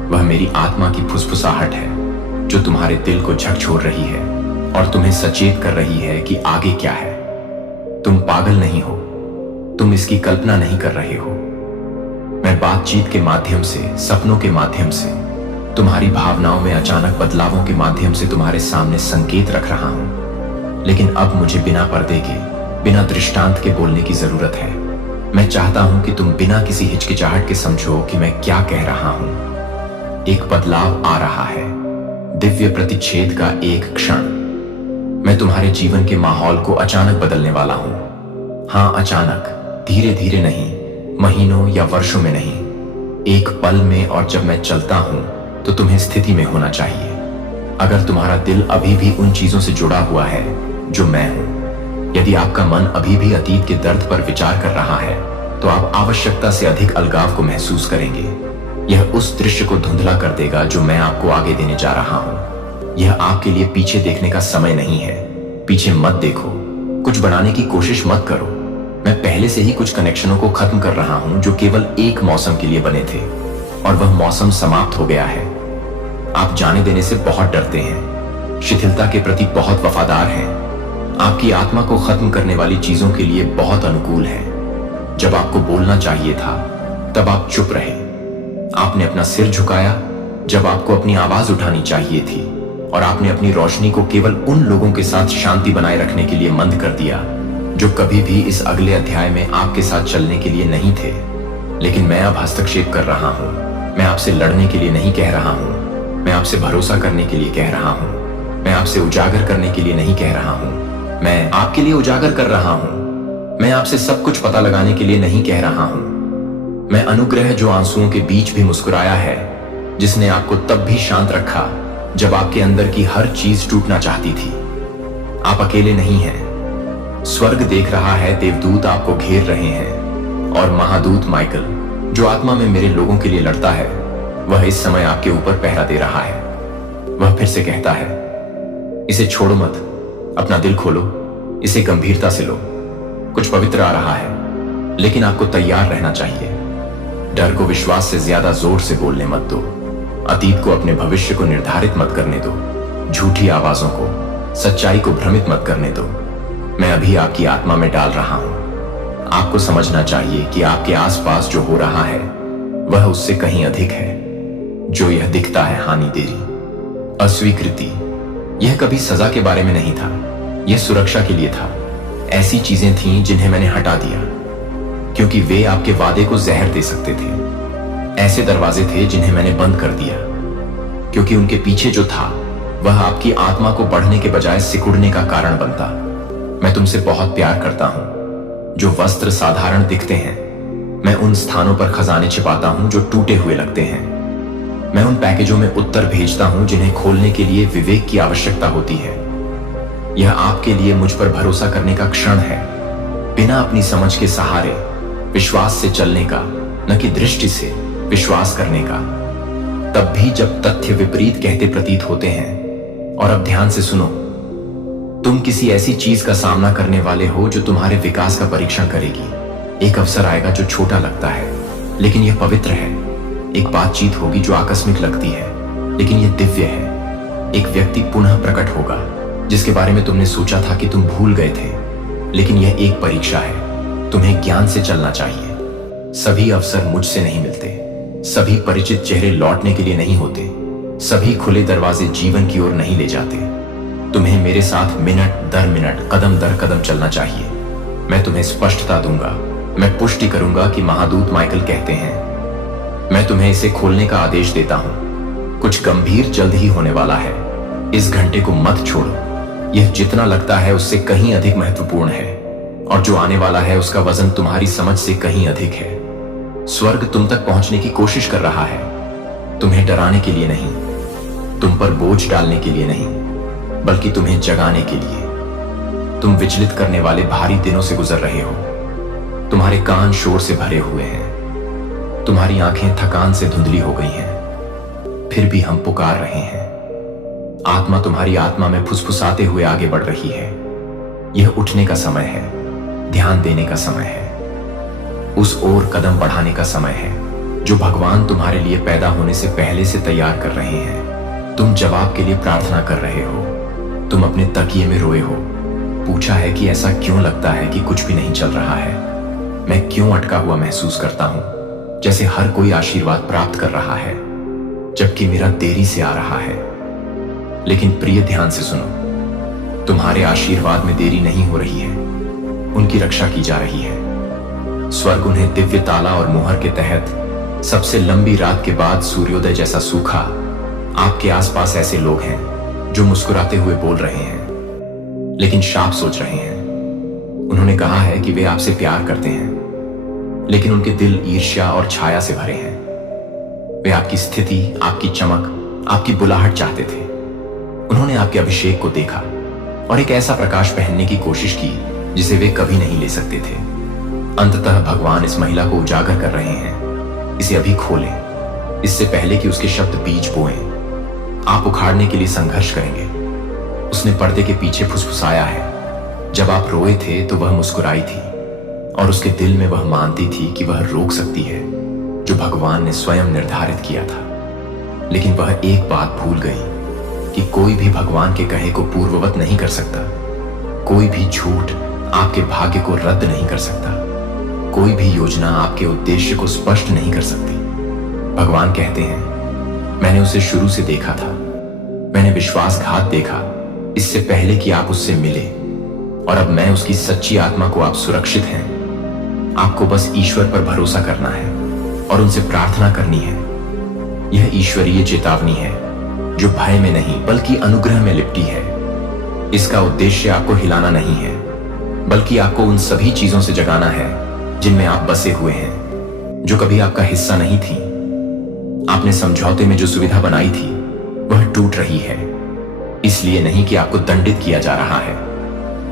वह मेरी आत्मा की फुसफुसाहट है जो तुम्हारे दिल को झकझोर रही है और तुम्हें सचेत कर रही है कि आगे क्या है। तुम पागल नहीं हो, तुम इसकी कल्पना नहीं कर रहे हो। मैं बातचीत के माध्यम से, सपनों के माध्यम से, तुम्हारी भावनाओं में अचानक बदलावों के माध्यम से तुम्हारे सामने संकेत रख रहा हूं। लेकिन अब मुझे बिना पर्दे के, बिना दृष्टांत के बोलने की जरूरत है। मैं चाहता हूं कि तुम बिना किसी हिचकिचाहट के समझो कि मैं क्या कह रहा हूं। एक बदलाव आ रहा है, दिव्य प्रतिच्छेद का एक क्षण। मैं तुम्हारे जीवन के माहौल को अचानक बदलने वाला हूं। हां, अचानक, धीरे धीरे नहीं, महीनों या वर्षों में नहीं, एक पल में। और जब मैं चलता हूं तो तुम्हें स्थिति में होना चाहिए। अगर तुम्हारा दिल अभी भी उन चीजों से जुड़ा हुआ है जो मैं हूं, यदि आपका मन अभी भी अतीत के दर्द पर विचार कर रहा है, तो आप आवश्यकता से अधिक अलगाव को महसूस करेंगे। यह उस दृश्य को धुंधला कर देगा जो मैं आपको आगे देने जा रहा हूं। यह आपके लिए पीछे देखने का समय नहीं है। पीछे मत देखो, कुछ बनाने की कोशिश मत करो। मैं पहले से ही कुछ कनेक्शनों को खत्म कर रहा हूं जो केवल एक मौसम के लिए बने थे, और वह मौसम समाप्त हो गया है। आप जाने देने से बहुत डरते हैं, शिथिलता के प्रति बहुत वफादार हैं, आपकी आत्मा को खत्म करने वाली चीजों के लिए बहुत अनुकूल हैं। जब आपको बोलना चाहिए था तब आप चुप रहे। आपने अपना सिर झुकाया जब आपको अपनी आवाज उठानी चाहिए थी, और आपने अपनी रोशनी को केवल उन लोगों के साथ शांति बनाए रखने के लिए मंद कर दिया जो कभी भी इस अगले अध्याय में आपके साथ चलने के लिए नहीं थे। लेकिन मैं अब हस्तक्षेप कर रहा हूं। मैं आपसे लड़ने के लिए नहीं कह रहा हूं, मैं आपसे भरोसा करने के लिए कह रहा हूं। मैं आपसे उजागर करने के लिए नहीं कह रहा हूं, मैं आपके लिए उजागर कर रहा हूं। मैं आपसे सब कुछ पता लगाने के लिए नहीं कह रहा हूं। मैं अनुग्रह जो आंसुओं के बीच भी मुस्कुराया है, जिसने आपको तब भी शांत रखा जब आपके अंदर की हर चीज टूटना चाहती थी। आप अकेले नहीं हैं। स्वर्ग देख रहा है, देवदूत आपको घेर रहे हैं, और महादूत माइकल जो आत्मा में मेरे लोगों के लिए लड़ता है, वह इस समय आपके ऊपर पहरा दे रहा है। वह फिर से कहता है, इसे छोड़ो मत, अपना दिल खोलो, इसे गंभीरता से लो। कुछ पवित्र आ रहा है, लेकिन आपको तैयार रहना चाहिए। डर को विश्वास से ज्यादा जोर से बोलने मत दो। अतीत को अपने भविष्य को निर्धारित मत करने दो। झूठी आवाजों को, सच्चाई को भ्रमित मत करने दो। मैं अभी आपकी आत्मा में डाल रहा हूं। आपको समझना चाहिए कि आपके आसपास जो हो रहा है वह उससे कहीं अधिक है। जो यह दिखता है, हानि, देरी, अस्वीकृति, यह कभी सजा के बारे में नहीं था, यह सुरक्षा के लिए था। ऐसी चीजें थीं जिन्हें मैंने हटा दिया क्योंकि वे आपके वादे को जहर दे सकते थे। ऐसे दरवाजे थे जिन्हें मैंने बंद कर दिया क्योंकि उनके पीछे जो था वह आपकी आत्मा को बढ़ने के बजाय सिकुड़ने का कारण बनता। मैं तुमसे बहुत प्यार करता हूं। जो वस्त्र साधारण दिखते हैं, मैं उन स्थानों पर खजाने छिपाता हूं जो टूटे हुए लगते हैं। मैं उन पैकेजों में उत्तर भेजता हूं जिन्हें खोलने के लिए विवेक की आवश्यकता होती है। यह आपके लिए मुझ पर भरोसा करने का क्षण है, बिना अपनी समझ के सहारे विश्वास से चलने का, न कि दृष्टि से विश्वास करने का। तब भी जब तथ्य विपरीत कहते प्रतीत होते हैं। और अब ध्यान से सुनो, तुम किसी ऐसी चीज का सामना करने वाले हो जो तुम्हारे विकास का परीक्षण करेगी। एक अवसर आएगा जो छोटा लगता है, लेकिन यह पवित्र है। एक बातचीत होगी जो आकस्मिक लगती है, लेकिन यह दिव्य है। एक व्यक्ति पुनः प्रकट होगा जिसके बारे में तुमने सोचा था कि तुम भूल गए थे, लेकिन यह एक परीक्षा है। तुम्हें ज्ञान से चलना चाहिए। सभी अवसर मुझसे नहीं मिलते, सभी परिचित चेहरे लौटने के लिए नहीं होते, सभी खुले दरवाजे जीवन की ओर नहीं ले जाते। तुम्हें मेरे साथ मिनट दर मिनट, कदम दर कदम चलना चाहिए। मैं तुम्हें स्पष्टता दूंगा, मैं पुष्टि करूंगा कि महादूत माइकल कहते हैं, मैं तुम्हें इसे खोलने का आदेश देता हूं। कुछ गंभीर जल्द ही होने वाला है। इस घंटे को मत छोड़ो। यह जितना लगता है उससे कहीं अधिक महत्वपूर्ण है, और जो आने वाला है उसका वजन तुम्हारी समझ से कहीं अधिक है। स्वर्ग तुम तक पहुंचने की कोशिश कर रहा है, तुम्हें डराने के लिए नहीं, तुम पर बोझ डालने के लिए नहीं, बल्कि तुम्हें जगाने के लिए। तुम विचलित करने वाले भारी दिनों से गुजर रहे हो। तुम्हारे कान शोर से भरे हुए हैं, तुम्हारी आंखें थकान से धुंधली हो गई हैं, फिर भी हम पुकार रहे हैं। आत्मा तुम्हारी आत्मा में फुसफुसाते हुए आगे बढ़ रही है। यह उठने का समय है, ध्यान देने का समय है, उस ओर कदम बढ़ाने का समय है जो भगवान तुम्हारे लिए पैदा होने से पहले से तैयार कर रहे हैं। तुम जवाब के लिए प्रार्थना कर रहे हो, तुम अपने तकिए में रोए हो, पूछा है कि ऐसा क्यों लगता है कि कुछ भी नहीं चल रहा है, मैं क्यों अटका हुआ महसूस करता हूं, जैसे हर कोई आशीर्वाद प्राप्त कर रहा है जबकि मेरा देरी से आ रहा है। लेकिन प्रिय, ध्यान से सुनो, तुम्हारे आशीर्वाद में देरी नहीं हो रही है, उनकी रक्षा की जा रही है। स्वर्ग उन्हें दिव्य ताला और मुहर के तहत सबसे लंबी रात के बाद सूर्योदय जैसा सूखा। आपके आसपास ऐसे लोग हैं जो मुस्कुराते हुए बोल रहे हैं लेकिन शाप सोच रहे हैं। उन्होंने कहा है कि वे आपसे प्यार करते हैं, लेकिन उनके दिल ईर्ष्या और छाया से भरे हैं। वे आपकी स्थिति, आपकी चमक, आपकी बुलाहट चाहते थे। उन्होंने आपके अभिषेक को देखा और एक ऐसा प्रकाश पहनने की कोशिश की जिसे वे कभी नहीं ले सकते थे। अंततः भगवान इस महिला को उजागर कर रहे हैं। इसे अभी खोलें, इससे पहले कि उसके शब्द बीज बोएं। आप उखाड़ने के लिए संघर्ष करेंगे। उसने पर्दे के पीछे फुसफुसाया है। जब आप रोए थे तो वह मुस्कुराई थी, और उसके दिल में वह मानती थी कि वह रोक सकती है जो भगवान ने स्वयं निर्धारित किया था। लेकिन वह एक बात भूल गई कि कोई भी भगवान के कहे को पूर्ववत नहीं कर सकता। कोई भी झूठ आपके भाग्य को रद्द नहीं कर सकता। कोई भी योजना आपके उद्देश्य को स्पष्ट नहीं कर सकती। भगवान कहते हैं, मैंने उसे शुरू से देखा था। मैंने विश्वासघात देखा इससे पहले कि आप उससे मिले, और अब मैं उसकी सच्ची आत्मा को आप सुरक्षित हैं। आपको बस ईश्वर पर भरोसा करना है और उनसे प्रार्थना करनी है। यह ईश्वरीय चेतावनी है जो भय में नहीं बल्कि अनुग्रह में लिपटी है। इसका उद्देश्य आपको हिलाना नहीं है, बल्कि आपको उन सभी चीजों से जगाना है जिनमें आप बसे हुए हैं, जो कभी आपका हिस्सा नहीं थी। आपने समझौते में जो सुविधा बनाई थी वह टूट रही है। इसलिए नहीं कि आपको दंडित किया जा रहा है,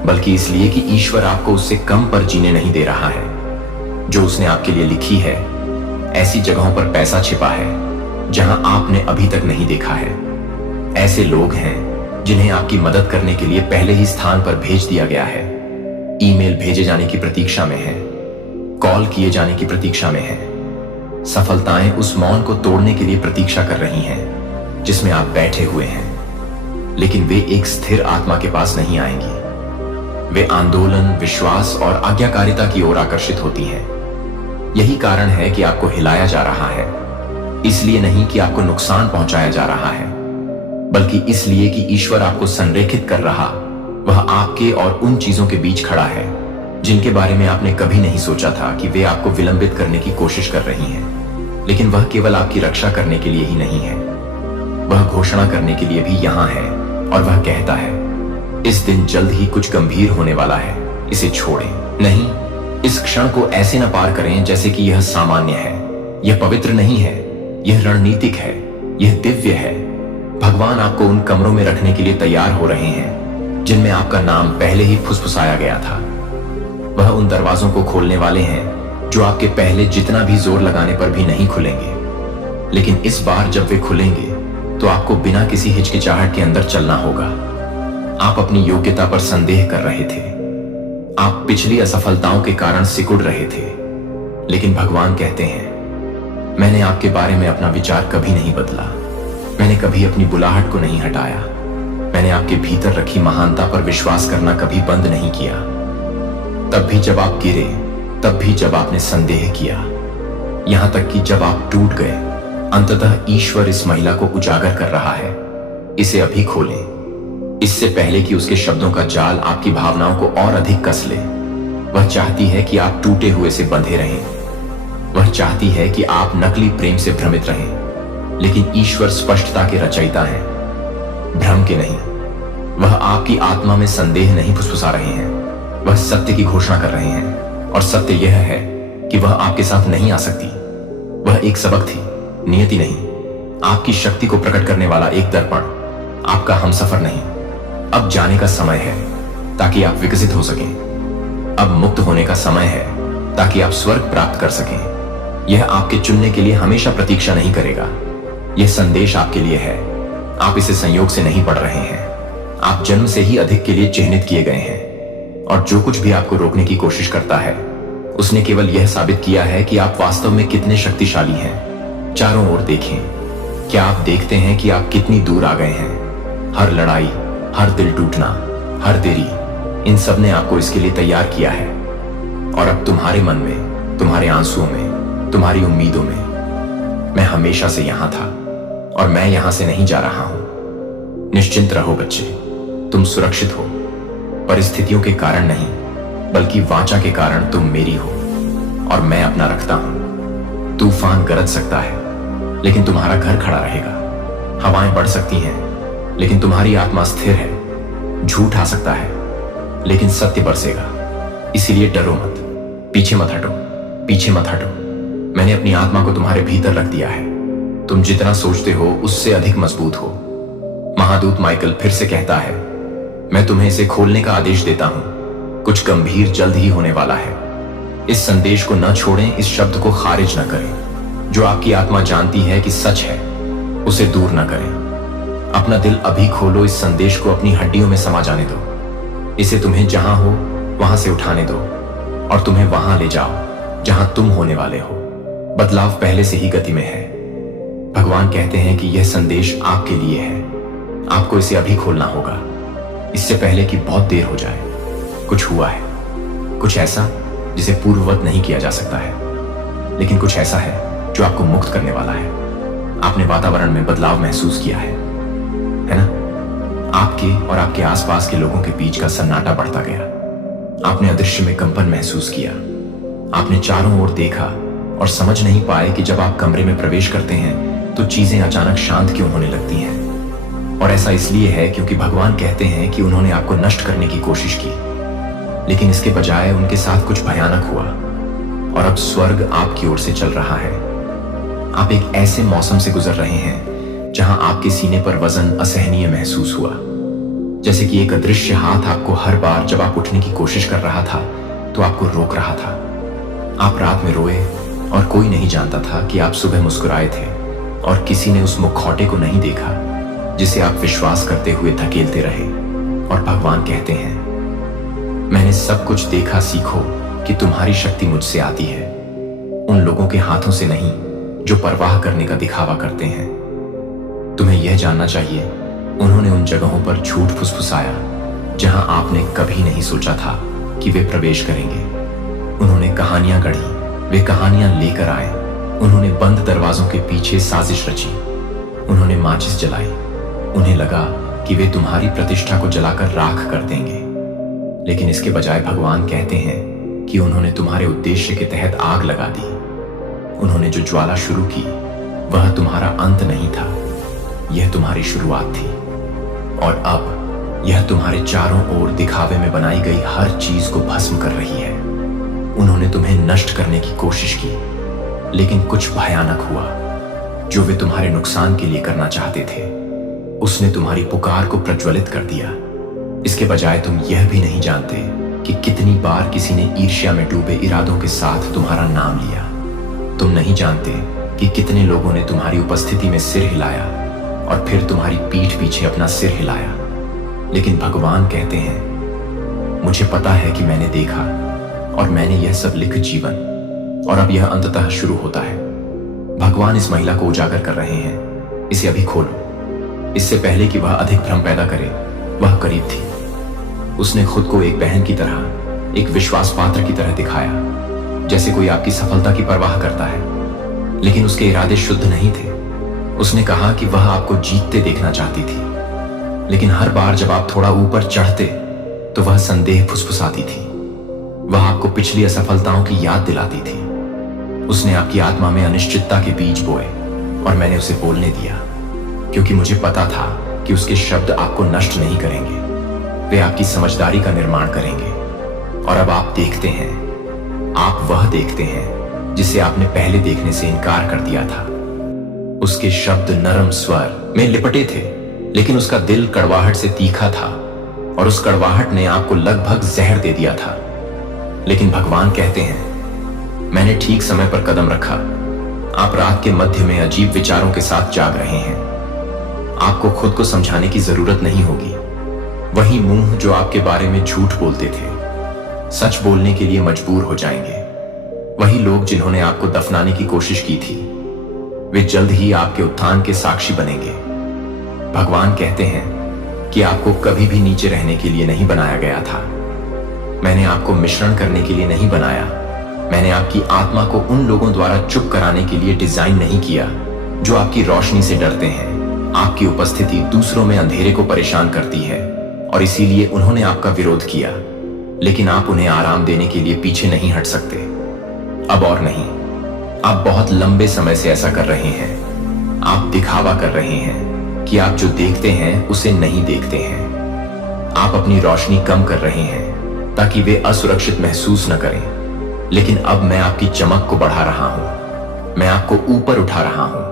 बल्कि इसलिए कि ईश्वर आपको उससे कम पर जीने नहीं दे रहा है जो उसने आपके लिए लिखी है। ऐसी जगहों पर पैसा छिपा है जहां आपने अभी तक नहीं देखा है। ऐसे लोग हैं जिन्हें आपकी मदद करने के लिए पहले ही स्थान पर भेज दिया गया है। ईमेल भेजे जाने की प्रतीक्षा में है, कॉल किए जाने की प्रतीक्षा में है। सफलताएं उस मौन को तोड़ने के लिए प्रतीक्षा कर रही हैं जिसमें आप बैठे हुए हैं। लेकिन वे एक स्थिर आत्मा के पास नहीं आएंगी। वे आंदोलन, विश्वास और आज्ञाकारिता की ओर आकर्षित होती हैं। यही कारण है कि आपको हिलाया जा रहा है, इसलिए नहीं कि आपको नुकसान पहुंचाया जा रहा है, बल्कि इसलिए कि ईश्वर आपको संरेखित कर रहा। वह आपके और उन चीजों के बीच खड़ा है जिनके बारे में आपने कभी नहीं सोचा था कि वे आपको विलंबित करने की कोशिश कर रही हैं। लेकिन वह केवल आपकी रक्षा करने के लिए ही नहीं है, वह घोषणा करने के लिए भी यहां है। और वह कहता है, इस दिन जल्द ही कुछ गंभीर होने वाला है, इसे छोड़ें नहीं। इस क्षण को ऐसे न पार करें जैसे कि यह सामान्य है। यह पवित्र नहीं है, यह रणनीतिक है, यह दिव्य है। भगवान आपको उन कमरों में रखने के लिए तैयार हो रहे हैं जिनमें आपका नाम पहले ही फुसफुसाया गया था। वह उन दरवाजों को खोलने वाले हैं जो आपके पहले जितना भी जोर लगाने पर भी नहीं खुलेंगे। लेकिन इस बार जब वे खुलेंगे तो आपको बिना किसी हिचकिचाहट के अंदर चलना होगा। आप अपनी योग्यता पर संदेह कर रहे थे, आप पिछली असफलताओं के कारण सिकुड़ रहे थे, लेकिन भगवान कहते हैं, मैंने आपके बारे में अपना विचार कभी नहीं बदला। मैंने कभी अपनी बुलाहट को नहीं हटाया। मैंने आपके भीतर रखी महानता पर विश्वास करना कभी बंद नहीं किया। तब भी जब आप गिरे, तब भी जब आपने संदेह किया, यहां तक कि जब आप टूट गए, अंततः ईश्वर इस महिला को उजागर कर रहा है। इसे अभी खोलें, इससे पहले कि उसके शब्दों का जाल आपकी भावनाओं को और अधिक कस ले। वह चाहती है कि आप टूटे हुए से बंधे रहें। वह चाहती है कि आप नकली प्रेम से भ्रमित रहें, लेकिन ईश्वर स्पष्टता के रचयिता हैं, भ्रम के नहीं। वह आपकी आत्मा में संदेह नहीं फुसफुसा रहे हैं, वह सत्य की घोषणा कर रहे हैं। और सत्य यह है कि वह आपके साथ नहीं आ सकती। वह एक सबक थी, नियति नहीं। आपकी शक्ति को प्रकट करने वाला एक दर्पण, आपका हमसफर नहीं। अब जाने का समय है ताकि आप विकसित हो सकें। अब मुक्त होने का समय है ताकि आप स्वर्ग प्राप्त कर सकें। यह आपके चुनने के लिए हमेशा प्रतीक्षा नहीं करेगा। यह संदेश आपके लिए है। आप इसे संयोग से नहीं पढ़ रहे हैं। आप जन्म से ही अधिक के लिए चिन्हित किए गए हैं। और जो कुछ भी आपको रोकने की कोशिश करता है, उसने केवल यह साबित किया है कि आप वास्तव में कितने शक्तिशाली हैं। चारों ओर देखें। क्या आप देखते हैं कि आप कितनी दूर आ गए हैं? हर लड़ाई, हर दिल टूटना, हर देरी, इन सब ने आपको इसके लिए तैयार किया है। और अब तुम्हारे मन में, तुम्हारे आंसुओं में, तुम्हारी उम्मीदों में मैं हमेशा से यहां था और मैं यहां से नहीं जा रहा हूं। निश्चिंत रहो बच्चे, तुम सुरक्षित हो। परिस्थितियों के कारण नहीं, बल्कि वाचा के कारण तुम मेरी हो और मैं अपना रखता हूं। तूफान गरज सकता है, लेकिन तुम्हारा घर खड़ा रहेगा। हवाएं बढ़ सकती हैं, लेकिन तुम्हारी आत्मा स्थिर है। झूठ आ सकता है, लेकिन सत्य बरसेगा। इसीलिए डरो मत, पीछे मत हटो, पीछे मत हटो। मैंने अपनी आत्मा को तुम्हारे भीतर रख दिया है। तुम जितना सोचते हो उससे अधिक मजबूत हो। महादूत माइकल फिर से कहता है, मैं तुम्हें इसे खोलने का आदेश देता हूं। कुछ गंभीर जल्द ही होने वाला है। इस संदेश को न छोड़ें, इस शब्द को खारिज न करें। जो आपकी आत्मा जानती है कि सच है, उसे दूर न करें। अपना दिल अभी खोलो, इस संदेश को अपनी हड्डियों में समा जाने दो। इसे तुम्हें जहां हो वहां से उठाने दो और तुम्हें वहां ले जाओ जहां तुम होने वाले हो। बदलाव पहले से ही गति में है। भगवान कहते हैं कि यह संदेश आपके लिए है। आपको इसे अभी खोलना होगा, इससे पहले कि बहुत देर हो जाए। कुछ हुआ है, कुछ ऐसा जिसे पूर्ववत नहीं किया जा सकता है, लेकिन कुछ ऐसा है जो आपको मुक्त करने वाला है। आपने वातावरण में बदलाव महसूस किया है ना? आपके और आपके आसपास के लोगों के बीच का सन्नाटा बढ़ता गया। आपने अदृश्य में कंपन महसूस किया। आपने चारों ओर देखा और समझ नहीं पाए कि जब आप कमरे में प्रवेश करते हैं तो चीजें अचानक शांत क्यों होने लगती हैं। और ऐसा इसलिए है क्योंकि भगवान कहते हैं कि उन्होंने आपको नष्ट करने की कोशिश की, लेकिन इसके बजाय उनके साथ कुछ भयानक हुआ और अब स्वर्ग आपकी ओर से चल रहा है। आप एक ऐसे मौसम से गुजर रहे हैं जहां आपके सीने पर वजन असहनीय महसूस हुआ, जैसे कि एक अदृश्य हाथ आपको हर बार जब आप उठने की कोशिश कर रहा था तो आपको रोक रहा था। आप रात में रोए और कोई नहीं जानता था कि आप सुबह मुस्कुराए थे और किसी ने उस मुखौटे को नहीं देखा जिसे आप विश्वास करते हुए धकेलते रहे। और भगवान कहते हैं, मैंने सब कुछ देखा, सीखो कि तुम्हारी शक्ति मुझसे आती है, उन लोगों के हाथों से नहीं जो परवाह करने का दिखावा करते हैं। तुम्हें यह जानना चाहिए, उन्होंने उन जगहों पर झूठ फुसफुसाया जहां आपने कभी नहीं सोचा था कि वे प्रवेश करेंगे। उन्होंने कहानियां गढ़ी, वे कहानियां लेकर आए। उन्होंने बंद दरवाजों के पीछे साजिश रची। उन्होंने माचिस जलाई। उन्हें लगा कि वे तुम्हारी प्रतिष्ठा को जलाकर राख कर देंगे, लेकिन इसके बजाय भगवान कहते हैं कि उन्होंने तुम्हारे उद्देश्य के तहत आग लगा दी। उन्होंने जो ज्वाला शुरू की वह तुम्हारा अंत नहीं था, यह तुम्हारी शुरुआत थी। और अब यह तुम्हारे चारों ओर दिखावे में बनाई गई हर चीज को भस्म कर रही है। उन्होंने तुम्हें नष्ट करने की कोशिश की, लेकिन कुछ भयानक हुआ जो वे तुम्हारे नुकसान के लिए करना चाहते थे। उसने तुम्हारी पुकार को प्रज्वलित कर दिया। इसके बजाय तुम यह भी नहीं जानते कि कितनी बार किसी ने ईर्ष्या में डूबे इरादों के साथ तुम्हारा नाम लिया। तुम नहीं जानते कि कितने लोगों ने तुम्हारी उपस्थिति में सिर हिलाया और फिर तुम्हारी पीठ पीछे अपना सिर हिलाया। लेकिन भगवान कहते हैं, मुझे पता है कि मैंने देखा और मैंने यह सब लिख जीवन, और अब यह अंततः शुरू होता है। भगवान इस महिला को उजागर कर रहे हैं, इसे अभी खोलो। इससे पहले कि वह अधिक भ्रम पैदा करे, वह करीब थी। उसने खुद को एक बहन की तरह, एक विश्वास पात्र की तरह दिखाया, जैसे कोई आपकी सफलता की परवाह करता है, लेकिन उसके इरादे शुद्ध नहीं थे। उसने कहा कि वह आपको जीतते देखना चाहती थी, लेकिन हर बार जब आप थोड़ा ऊपर चढ़ते तो वह संदेह फुसफुसाती थी। वह आपको पिछली असफलताओं की याद दिलाती थी। उसने आपकी आत्मा में अनिश्चितता के बीज बोए और मैंने उसे बोलने दिया, क्योंकि मुझे पता था कि उसके शब्द आपको नष्ट नहीं करेंगे, वे आपकी समझदारी का निर्माण करेंगे। और अब आप देखते हैं, आप वह देखते हैं जिसे आपने पहले देखने से इनकार कर दिया था। उसके शब्द नरम स्वर में लिपटे थे, लेकिन उसका दिल कड़वाहट से तीखा था और उस कड़वाहट ने आपको लगभग जहर दे दिया था। लेकिन भगवान कहते हैं, मैंने ठीक समय पर कदम रखा। आप रात के मध्य में अजीब विचारों के साथ जाग रहे हैं। आपको खुद को समझाने की जरूरत नहीं होगी। वही मुंह जो आपके बारे में झूठ बोलते थे, सच बोलने के लिए मजबूर हो जाएंगे। वही लोग जिन्होंने आपको दफनाने की कोशिश की थी, वे जल्द ही आपके उत्थान के साक्षी बनेंगे। भगवान कहते हैं कि आपको कभी भी नीचे रहने के लिए नहीं बनाया गया था। मैंने आपको मिश्रण करने के लिए नहीं बनाया। मैंने आपकी आत्मा को उन लोगों द्वारा चुप कराने के लिए डिजाइन नहीं किया जो आपकी रोशनी से डरते हैं। आपकी उपस्थिति दूसरों में अंधेरे को परेशान करती है और इसीलिए उन्होंने आपका विरोध किया, लेकिन आप उन्हें आराम देने के लिए पीछे नहीं हट सकते। अब और नहीं। आप बहुत लंबे समय से ऐसा कर रहे हैं। आप दिखावा कर रहे हैं कि आप जो देखते हैं उसे नहीं देखते हैं। आप अपनी रोशनी कम कर रहे हैं ताकि वे असुरक्षित महसूस न करें। लेकिन अब मैं आपकी चमक को बढ़ा रहा हूं। मैं आपको ऊपर उठा रहा हूं।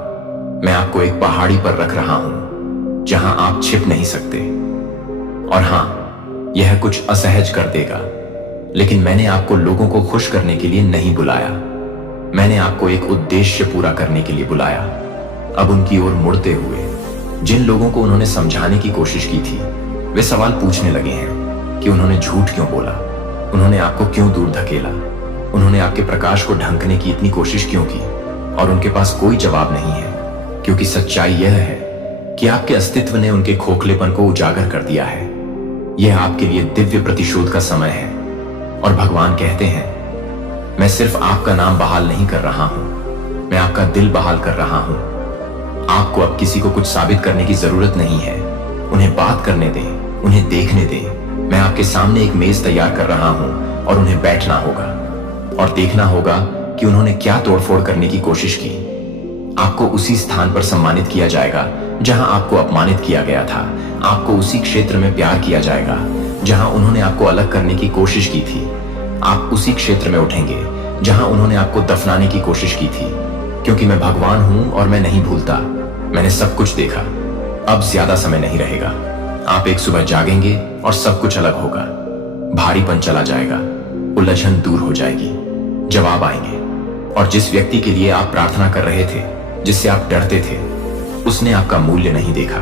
मैं आपको एक पहाड़ी पर रख रहा हूं जहां आप छिप नहीं सकते। और हां, यह कुछ असहज कर देगा, लेकिन मैंने आपको लोगों को खुश करने के लिए नहीं बुलाया। मैंने आपको एक उद्देश्य पूरा करने के लिए बुलाया। अब उनकी ओर मुड़ते हुए, जिन लोगों को उन्होंने समझाने की कोशिश की थी, वे सवाल पूछने लगे हैं कि उन्होंने झूठ क्यों बोला, उन्होंने आपको क्यों दूर धकेला, उन्होंने आपके प्रकाश को ढंकने की इतनी कोशिश क्यों की। और उनके पास कोई जवाब नहीं है, क्योंकि सच्चाई यह है कि आपके अस्तित्व ने उनके खोखलेपन को उजागर कर दिया है। यह आपके लिए दिव्य प्रतिशोध का समय है। और भगवान कहते हैं, मैं सिर्फ आपका नाम बहाल नहीं कर रहा हूं, मैं आपका दिल बहाल कर रहा हूं। आपको अब किसी को कुछ साबित करने की जरूरत नहीं है। उन्हें बात करने दें, उन्हें देखने दें। मैं आपके सामने एक मेज तैयार कर रहा हूं और उन्हें बैठना होगा और देखना होगा कि उन्होंने क्या तोड़फोड़ करने की कोशिश की। आपको उसी स्थान पर सम्मानित किया जाएगा जहां आपको अपमानित किया गया था। आपको उसी क्षेत्र में प्यार किया जाएगा जहां उन्होंने आपको अलग करने की कोशिश की थी। आप उसी क्षेत्र में उठेंगे जहां उन्होंने आपको दफनाने की कोशिश की थी, क्योंकि मैं भगवान हूं और मैं नहीं भूलता। मैंने सब कुछ देखा। अब ज्यादा समय नहीं रहेगा। आप एक सुबह जागेंगे और सब कुछ अलग होगा। भारीपन चला जाएगा, उलझन दूर हो जाएगी, जवाब आएंगे। और जिस व्यक्ति के लिए आप प्रार्थना कर रहे थे, जिससे आप डरते थे, उसने आपका मूल्य नहीं देखा।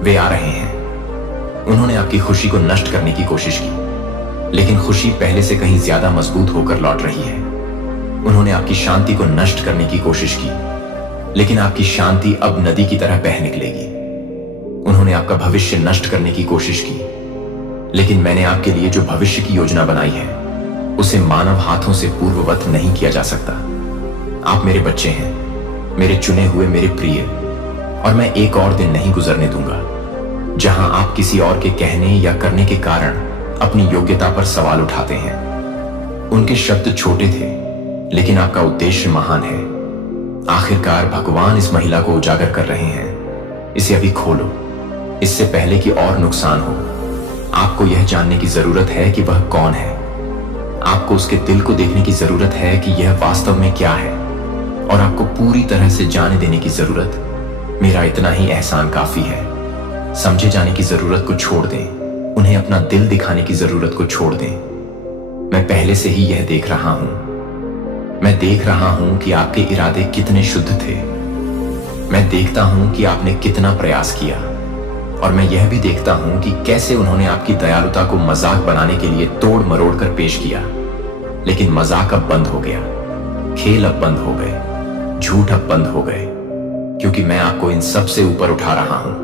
वे आ रहे हैं। उन्होंने आपकी खुशी को नष्ट करने की कोशिश की, लेकिन खुशी पहले से कहीं ज्यादा मजबूत होकर लौट रही है। उन्होंने आपकी शांति को नष्ट करने की कोशिश की, लेकिन आपकी शांति अब नदी की तरह बह निकलेगी। उन्होंने आपका भविष्य नष्ट करने की कोशिश की, लेकिन मैंने आपके लिए जो भविष्य की योजना बनाई है, उसे मानव हाथों से पूर्ववत नहीं किया जा सकता। आप मेरे बच्चे हैं, मेरे चुने हुए, मेरे प्रिय, और मैं एक और दिन नहीं गुजरने दूंगा जहां आप किसी और के कहने या करने के कारण अपनी योग्यता पर सवाल उठाते हैं। उनके शब्द छोटे थे, लेकिन आपका उद्देश्य महान है। आखिरकार भगवान इस महिला को उजागर कर रहे हैं। इसे अभी खोलो, इससे पहले कि और नुकसान हो। आपको यह जानने की जरूरत है कि वह कौन है। आपको उसके दिल को देखने की जरूरत है कि यह वास्तव में क्या है, और आपको पूरी तरह से जाने देने की जरूरत। मेरा इतना ही एहसान काफी है। समझे जाने की जरूरत को छोड़ दें, उन्हें अपना दिल दिखाने की जरूरत को छोड़ दें। मैं पहले से ही यह देख रहा हूं। मैं देख रहा हूं कि आपके इरादे कितने शुद्ध थे। मैं देखता हूं कि आपने कितना प्रयास किया, और मैं यह भी देखता हूं कि कैसे उन्होंने आपकी दयालुता को मजाक बनाने के लिए तोड़ मरोड़ कर पेश किया। लेकिन मजाक अब बंद हो गया, खेल अब बंद हो गए, झूठ अब बंद हो गए, क्योंकि मैं आपको इन सब से ऊपर उठा रहा हूं।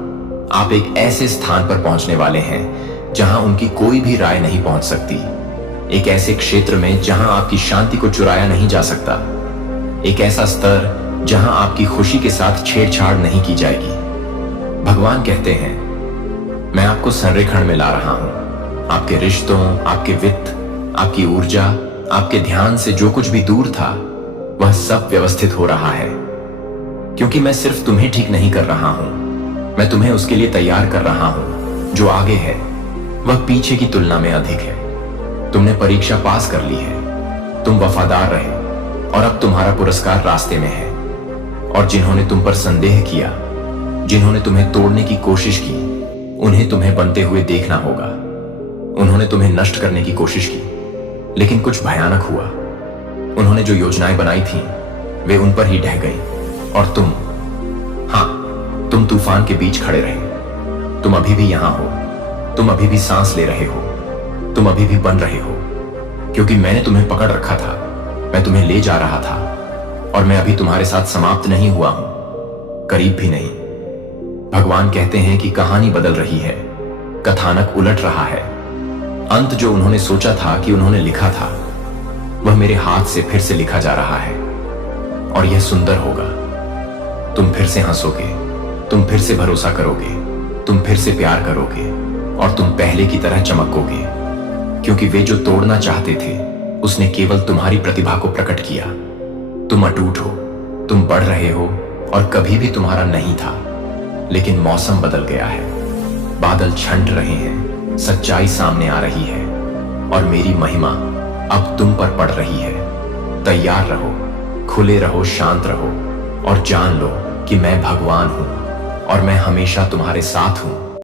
आप एक ऐसे स्थान पर पहुंचने वाले हैं जहां उनकी कोई भी राय नहीं पहुंच सकती। एक ऐसे क्षेत्र में जहां आपकी शांति को चुराया नहीं जा सकता। एक ऐसा स्तर जहां आपकी खुशी के साथ छेड़छाड़ नहीं की जाएगी। भगवान कहते हैं, मैं आपको संरेखण में ला रहा हूं। आपके रिश्तों, आपके वित्त, आपकी ऊर्जा, आपके ध्यान से जो कुछ भी दूर था वह सब व्यवस्थित हो रहा है। क्योंकि मैं सिर्फ तुम्हें ठीक नहीं कर रहा हूं, मैं तुम्हें उसके लिए तैयार कर रहा हूं। जो आगे है वह पीछे की तुलना में अधिक है। तुमने परीक्षा पास कर ली है, तुम वफादार रहे और अब तुम्हारा पुरस्कार रास्ते में है। और जिन्होंने तुम पर संदेह किया, जिन्होंने तुम्हें तोड़ने की कोशिश की, उन्हें तुम्हें बनते हुए देखना होगा। उन्होंने तुम्हें नष्ट करने की कोशिश की, लेकिन कुछ भयानक हुआ। उन्होंने जो योजनाएं बनाई थीं, वे उन पर ही ढह गई और तुम तूफान के बीच खड़े रहे। तुम अभी भी यहां हो, तुम अभी भी सांस ले रहे हो, तुम अभी भी बन रहे हो। क्योंकि मैंने तुम्हें पकड़ रखा था, मैं तुम्हें ले जा रहा था और मैं अभी तुम्हारे साथ समाप्त नहीं हुआ हूं, करीब भी नहीं। भगवान कहते हैं कि कहानी बदल रही है, कथानक उलट रहा है। अंत जो उन्होंने सोचा था कि उन्होंने लिखा था, वह मेरे हाथ से फिर से लिखा जा रहा है और यह सुंदर होगा। तुम फिर से हंसोगे, तुम फिर से भरोसा करोगे, तुम फिर से प्यार करोगे और तुम पहले की तरह चमकोगे। क्योंकि वे जो तोड़ना चाहते थे, उसने केवल तुम्हारी प्रतिभा को प्रकट किया। तुम अटूट हो, तुम बढ़ रहे हो और कभी भी तुम्हारा नहीं था। लेकिन मौसम बदल गया है, बादल छंट रहे हैं, सच्चाई सामने आ रही है और मेरी महिमा अब तुम पर पड़ रही है। तैयार रहो, खुले रहो, शांत रहो और जान लो कि मैं भगवान हूं और मैं हमेशा तुम्हारे साथ हूं।